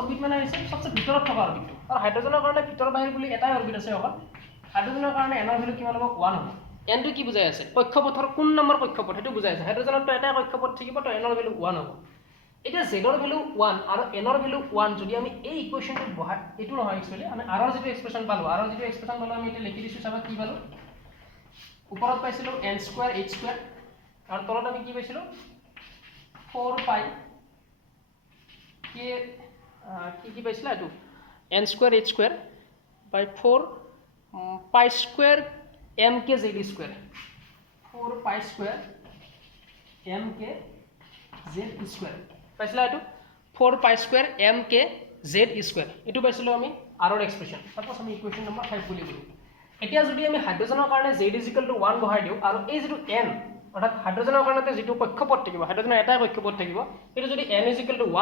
অৰবিট মানে হৈছে সবচে ভিতৰত থকা অৰবিটটো আৰু হাইড্ৰোজেনৰ কাৰণে ভিতৰ বাহিৰ বুলি এটাই অৰবিট আছে অকল হাইড্ৰোজেনৰ কাৰণে n ৰ ভ্যালু কিমান হ'ব 1 হ'ব n টো কি বুজাই আছে কক্ষপথৰ কোন নম্বৰ কক্ষপথ হেতু বুজাই আছে হাইড্ৰোজেনৰটো এটাই কক্ষপথ থাকিব তো n ৰ ভ্যালু 1 হ'ব এটা z ৰ ভ্যালু 1 আৰু n ৰ ভ্যালু 1 যদি আমি এই ইকুৱেশনটো বহাই এটো নহয় एक्चुअली আমি r ৰ যেটো এক্সপ্ৰেশন পালো আমি এটা লিখি দিছো চাবা কি পালো ওপৰত পাইছিলো n স্কয়াৰ h স্কয়াৰ আৰু তলত আমি কি পাইছিলো 4 pi কি পাইছিলা এটো n square h square by 4 pi square mk z square 4 pi square mk z square পাইছিলা এটো 4 pi square mk z square এটো পাইছিলো আমি r ৰ এক্সপ্ৰেশন সাপোজ আমি ইকুৱেশ্যন নম্বৰ 5 বুলি বলি এতিয়া যদি আমি হাইড্ৰোজেনৰ কাৰণে z 1 বহাই দিও আৰু এই যেটো n অৰ্থাৎ হাইড্ৰোজেনৰ কাৰণে যেটো কক্ষপথ থাকিব হাইড্ৰোজেনৰ এটা কক্ষপথ থাকিব এটো যদি n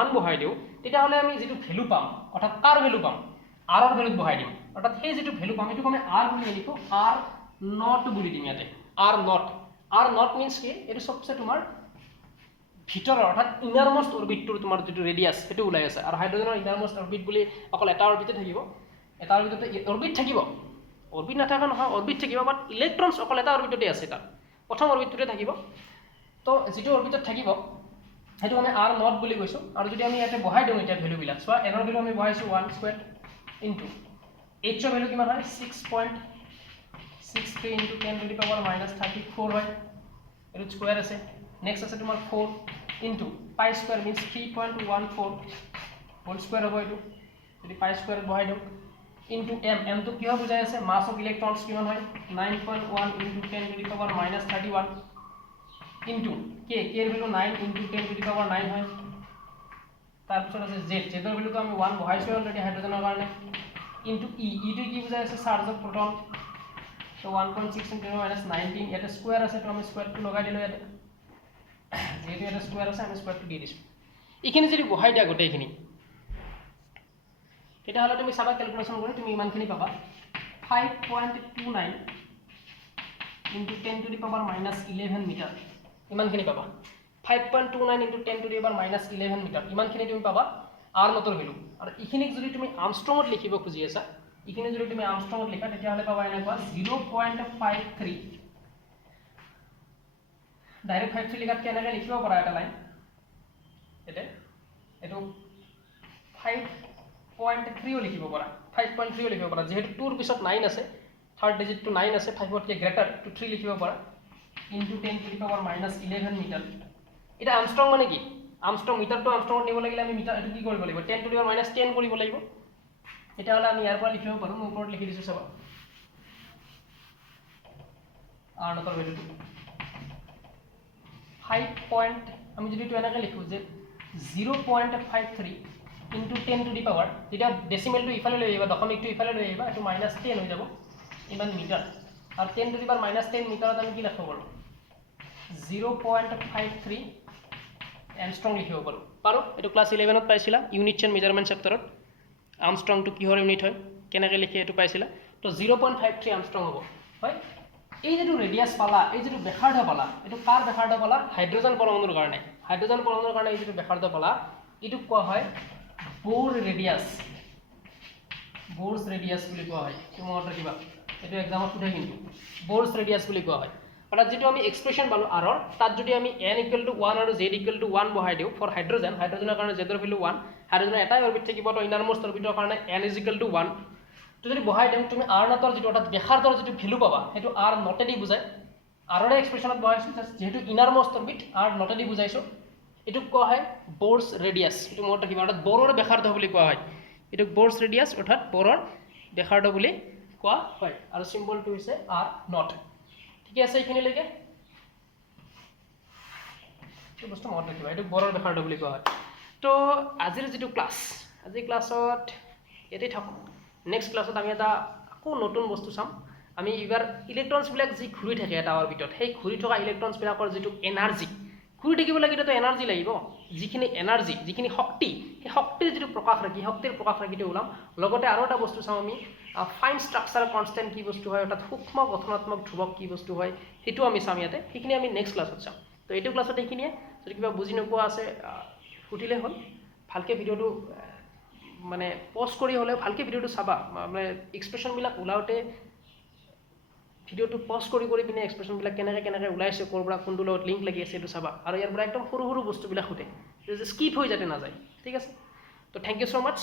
1 বহাই দিও তেতিয়া হলে আমি যেটো ভ্যালু পাম অৰ্থাৎ কাৰ ভ্যালু পাম r ৰ ভ্যালু বহাই দিম অৰ্থাৎ সেই যেটো ভ্যালু পাম এটো আমি r বুলি লিখো r not বুলি দিম ইয়াতে r not means কি এটো সবচেয়ে তোমাৰ ভিতৰৰ অৰ্থাৎ ইনাৰমোস্ট অৰবিটৰ তোমাৰ যেটো ৰেডিয়াস হেতু ওলাই আছে আৰু হাইড্ৰোজেনৰ ইনাৰমোস্ট অৰবিট বুলি অকল এটা অৰবিটে থাকিব এটা অৰবিটতে অৰবিট থাকিব অৰবিট নাথাকা নহয় অৰবিট থাকিব বাট ইলেক্ট্ৰনছ অকল এটা অৰবিটতে আছে এটা প্ৰথম অৰবিটতে থাকিব তো যেটো অৰবিটত থাকিব হেতু আমি r not বুলি কৈছো আৰু যদি আমি ইয়াতে বহাই দিও এটা ভ্যালু বিলাক সো n ৰ ভ্যালু আমি বহাইছো 1 স্কয়াৰ ইনটু h ৰ ভ্যালু কিমান হয় 6.63 ইনটু 10 টু দি পাৱাৰ -34 হয় এটো স্কয়াৰ আছে নেক্সট আছে তোমাৰ 4 into pi square means 3.14 whole square হ'ব এটো যদি pi square বহাই দিও into m তো কিয় বুজাই আছে মাস অফ ইলেক্ট্ৰনছ কিমান হয় 9.1 into 10 to the power -31 into k এর value 9 into 10 to the power 9 হয় তার পিছত আছে z z এর ভ্যালু তো আমি 1 বহাইছো অলরেডি হাইড্রোজেনের কারণে into e তো কি বুজাই আছে চার্জ অফ প্রোটন তো 1.6 into 19 এটা স্কয়ার আছে তো আমি স্কয়ার টু লগাই দিলো ইয়াতে যেহেতু এটা স্কয়ার আছে আমি স্কয়ার টু দিয়ে দিছো এইখিনি যদি বহাই দিয়া গোটেইখিনি এটা হলে তুমি সাবা ক্যালকুলেশন কৰি তুমি ইমানখিনি পাবা 5.29 into 10 to the power -11 metre ইমানখিনি পাবা 5.29 into 10 to the power -11 metre ইমানখিনি তুমি পাবা r নটৰ ভ্যালু আৰু এইখিনিক যদি তুমি আৰ্মস্ট্ৰঙত লিখিব খুজি আছা এইখিনি যদি তুমি আৰ্মস্ট্ৰঙত লিখা তেতিয়া হলে পাবা এনেকুৱা 0.53 ডাইৰেক্ট 53 লিখাত কেনেকৈ লিখিব পাৰা এটা লাইন এটো 5.3 ও লিখিব পাৰা 5.3 ও লিখিব পাৰা যেহেতু 2 ৰ পিছত 9 আছে থাৰ্ড ডিজিট টু 9 আছে 5 তকৈ গ্ৰেটাৰ টু 3 লিখিব পাৰা into 10 to the power -11 metre এটা আৰ্মস্ট্ৰং মানে কি আৰ্মস্ট্ৰং মিটাৰটো আৰ্মস্ট্ৰঙত নিব লাগিলে আমি মিটাৰ এটো কি কৰিব লাগিব 10 টু দি পাৱাৰ -10 কৰিব লাগিব এটা হলে আমি ইয়াৰ পৰা লিখিব পাৰো মই ওপৰত লিখি দিছো চাবা r নটৰ ভ্যালুটো 5 আমি যদি তো এনেকৈ লিখো যে 0.53 into 10 to the power যেটা ডেসিমেল টু ইফালে লৈ আহিবা দশমিক টু ইফালে লৈ আহিবা এটো -10 হৈ যাব ইমান মিটাৰ আৰু 10 to the power -10 মিটাৰত আমি কি লিখিব পাৰো 0.53 আৰ্মস্ট্ৰং লিখিব পাৰো এটো ক্লাস 11 ত পাইছিলা ইউনিট চেন মেজাৰমেন্ট চেপ্টাৰত আৰ্মস্ট্ৰং টু কিহৰ ইউনিট হয় কেনেকৈ লিখে এটো পাইছিলা তো 0.53 আৰ্মস্ট্ৰং হ'ব হয় এই যেটো ৰেডিয়াস পালা এই যেটো ব্যাসাৰ্ধ পালা এটো কাৰ ব্যাসাৰ্ধ পালা হাইড্ৰোজেন পৰমাণুৰ কাৰণে এই যেটো ব্যাসাৰ্ধ পালা এটো কোৱা হয় বোৰ ৰেডিয়াস বুলি কোৱা হয় তুমি মনত ৰাখিবা এটো এক্সামত উঠে কিন্তু বোৰস ৰেডিয়াস বুলি কোৱা হয় অৰ্থাৎ যেটো আমি এক্সপ্ৰেশন পালো r ৰ তাত যদি আমি n = 1 আৰু z = 1 বহাই দিও ফৰ হাইড্ৰোজেনৰ কাৰণে z ৰ ভ্যালু 1 হাইড্ৰোজেনৰ এটাই অৰবিট থাকিব তো ইনাৰমোস্ট অৰবিটৰ কাৰণে n = 1 তো যদি বহাই দিম তুমি r নটৰ যেটো অৰ্থাৎ ব্যাসাৰ্ধৰ যেটো ভ্যালু পাবা হেতু r নটেদি বুজায় r ৰ এক্সপ্ৰেশনত বহাইছো যেহেতু ইনাৰমোস্ট অৰবিট r নটেদি বুজাইছো এটো কোৱা হয় বোৰস ৰেডিয়াস এটো মনত ৰাখিবা অৰ্থাৎ বোৰৰ ব্যাসাৰ্ধ বুলি কোৱা হয় এটো বোৰস ৰেডিয়াস অৰ্থাৎ বোৰৰ ব্যাসাৰ্ধ বুলি কোৱা হয় আৰু সিম্বলটো হৈছে r নট ঠিক আছে এইখিনি লৈকে এই বস্তু মনত ৰাখিবা এটো বোৰৰ ব্যাসাৰ্ধ বুলি কোৱা হয় তো আজিৰ যেটো ক্লাস আজি ক্লাছত এতে থাকো নেক্সট ক্লাছত আমি এটা আকৌ নতুন বস্তু চাম আমি এবাৰ ইলেক্ট্ৰনছ বিলাক যি ঘূৰি থাকে এটা অৰবিটত সেই ঘূৰি থকা ইলেক্ট্ৰনছ বিলাকৰ যেটো এনাৰ্জি ঘূৰি থাকিব লাগিলে তো এনাৰ্জি লাগিব যিখিনি এনাৰ্জি যিখিনি শক্তি সেই শক্তিৰ যেটো প্ৰকাশ ৰাখি শক্তিৰ প্ৰকাশ ৰাখিটো ওলাম লগতে আৰু এটা বস্তু চাম আমি ফাইন স্ট্ৰাকচাৰ কনস্ট্যান্ট কি বস্তু হয় অৰ্থাৎ সূক্ষ্ম গঠনাত্মক ধ্ৰুৱক কি বস্তু হয় হেতু আমি চাম ইয়াতে সেইখিনি আমি নেক্সট ক্লাছত চাম তো এইটো ক্লাছত এইখিনিয়ে যদি কিবা বুজি নোপোৱা আছে সুধিলে হ'ল ভালকে ভিডিওটো মানে পজ কৰি হলে ভালকে ভিডিওটো চাবা মানে এক্সপ্ৰেশন বিলাক ওলাওতে ভিডিওটো পজ কৰি পিনে এক্সপ্ৰেশন বিলাক কেনেকৈ ওলাইছে কৰবৰা কোনটো লগত লিংক লাগি আছে এটো চাবা আৰু ইয়াৰ পৰা একদম সৰু সৰু বস্তু বিলাক খুটে যে স্কিপ হৈ যাতে না যায় ঠিক আছে তো থ্যাংক ইউ সো মাচ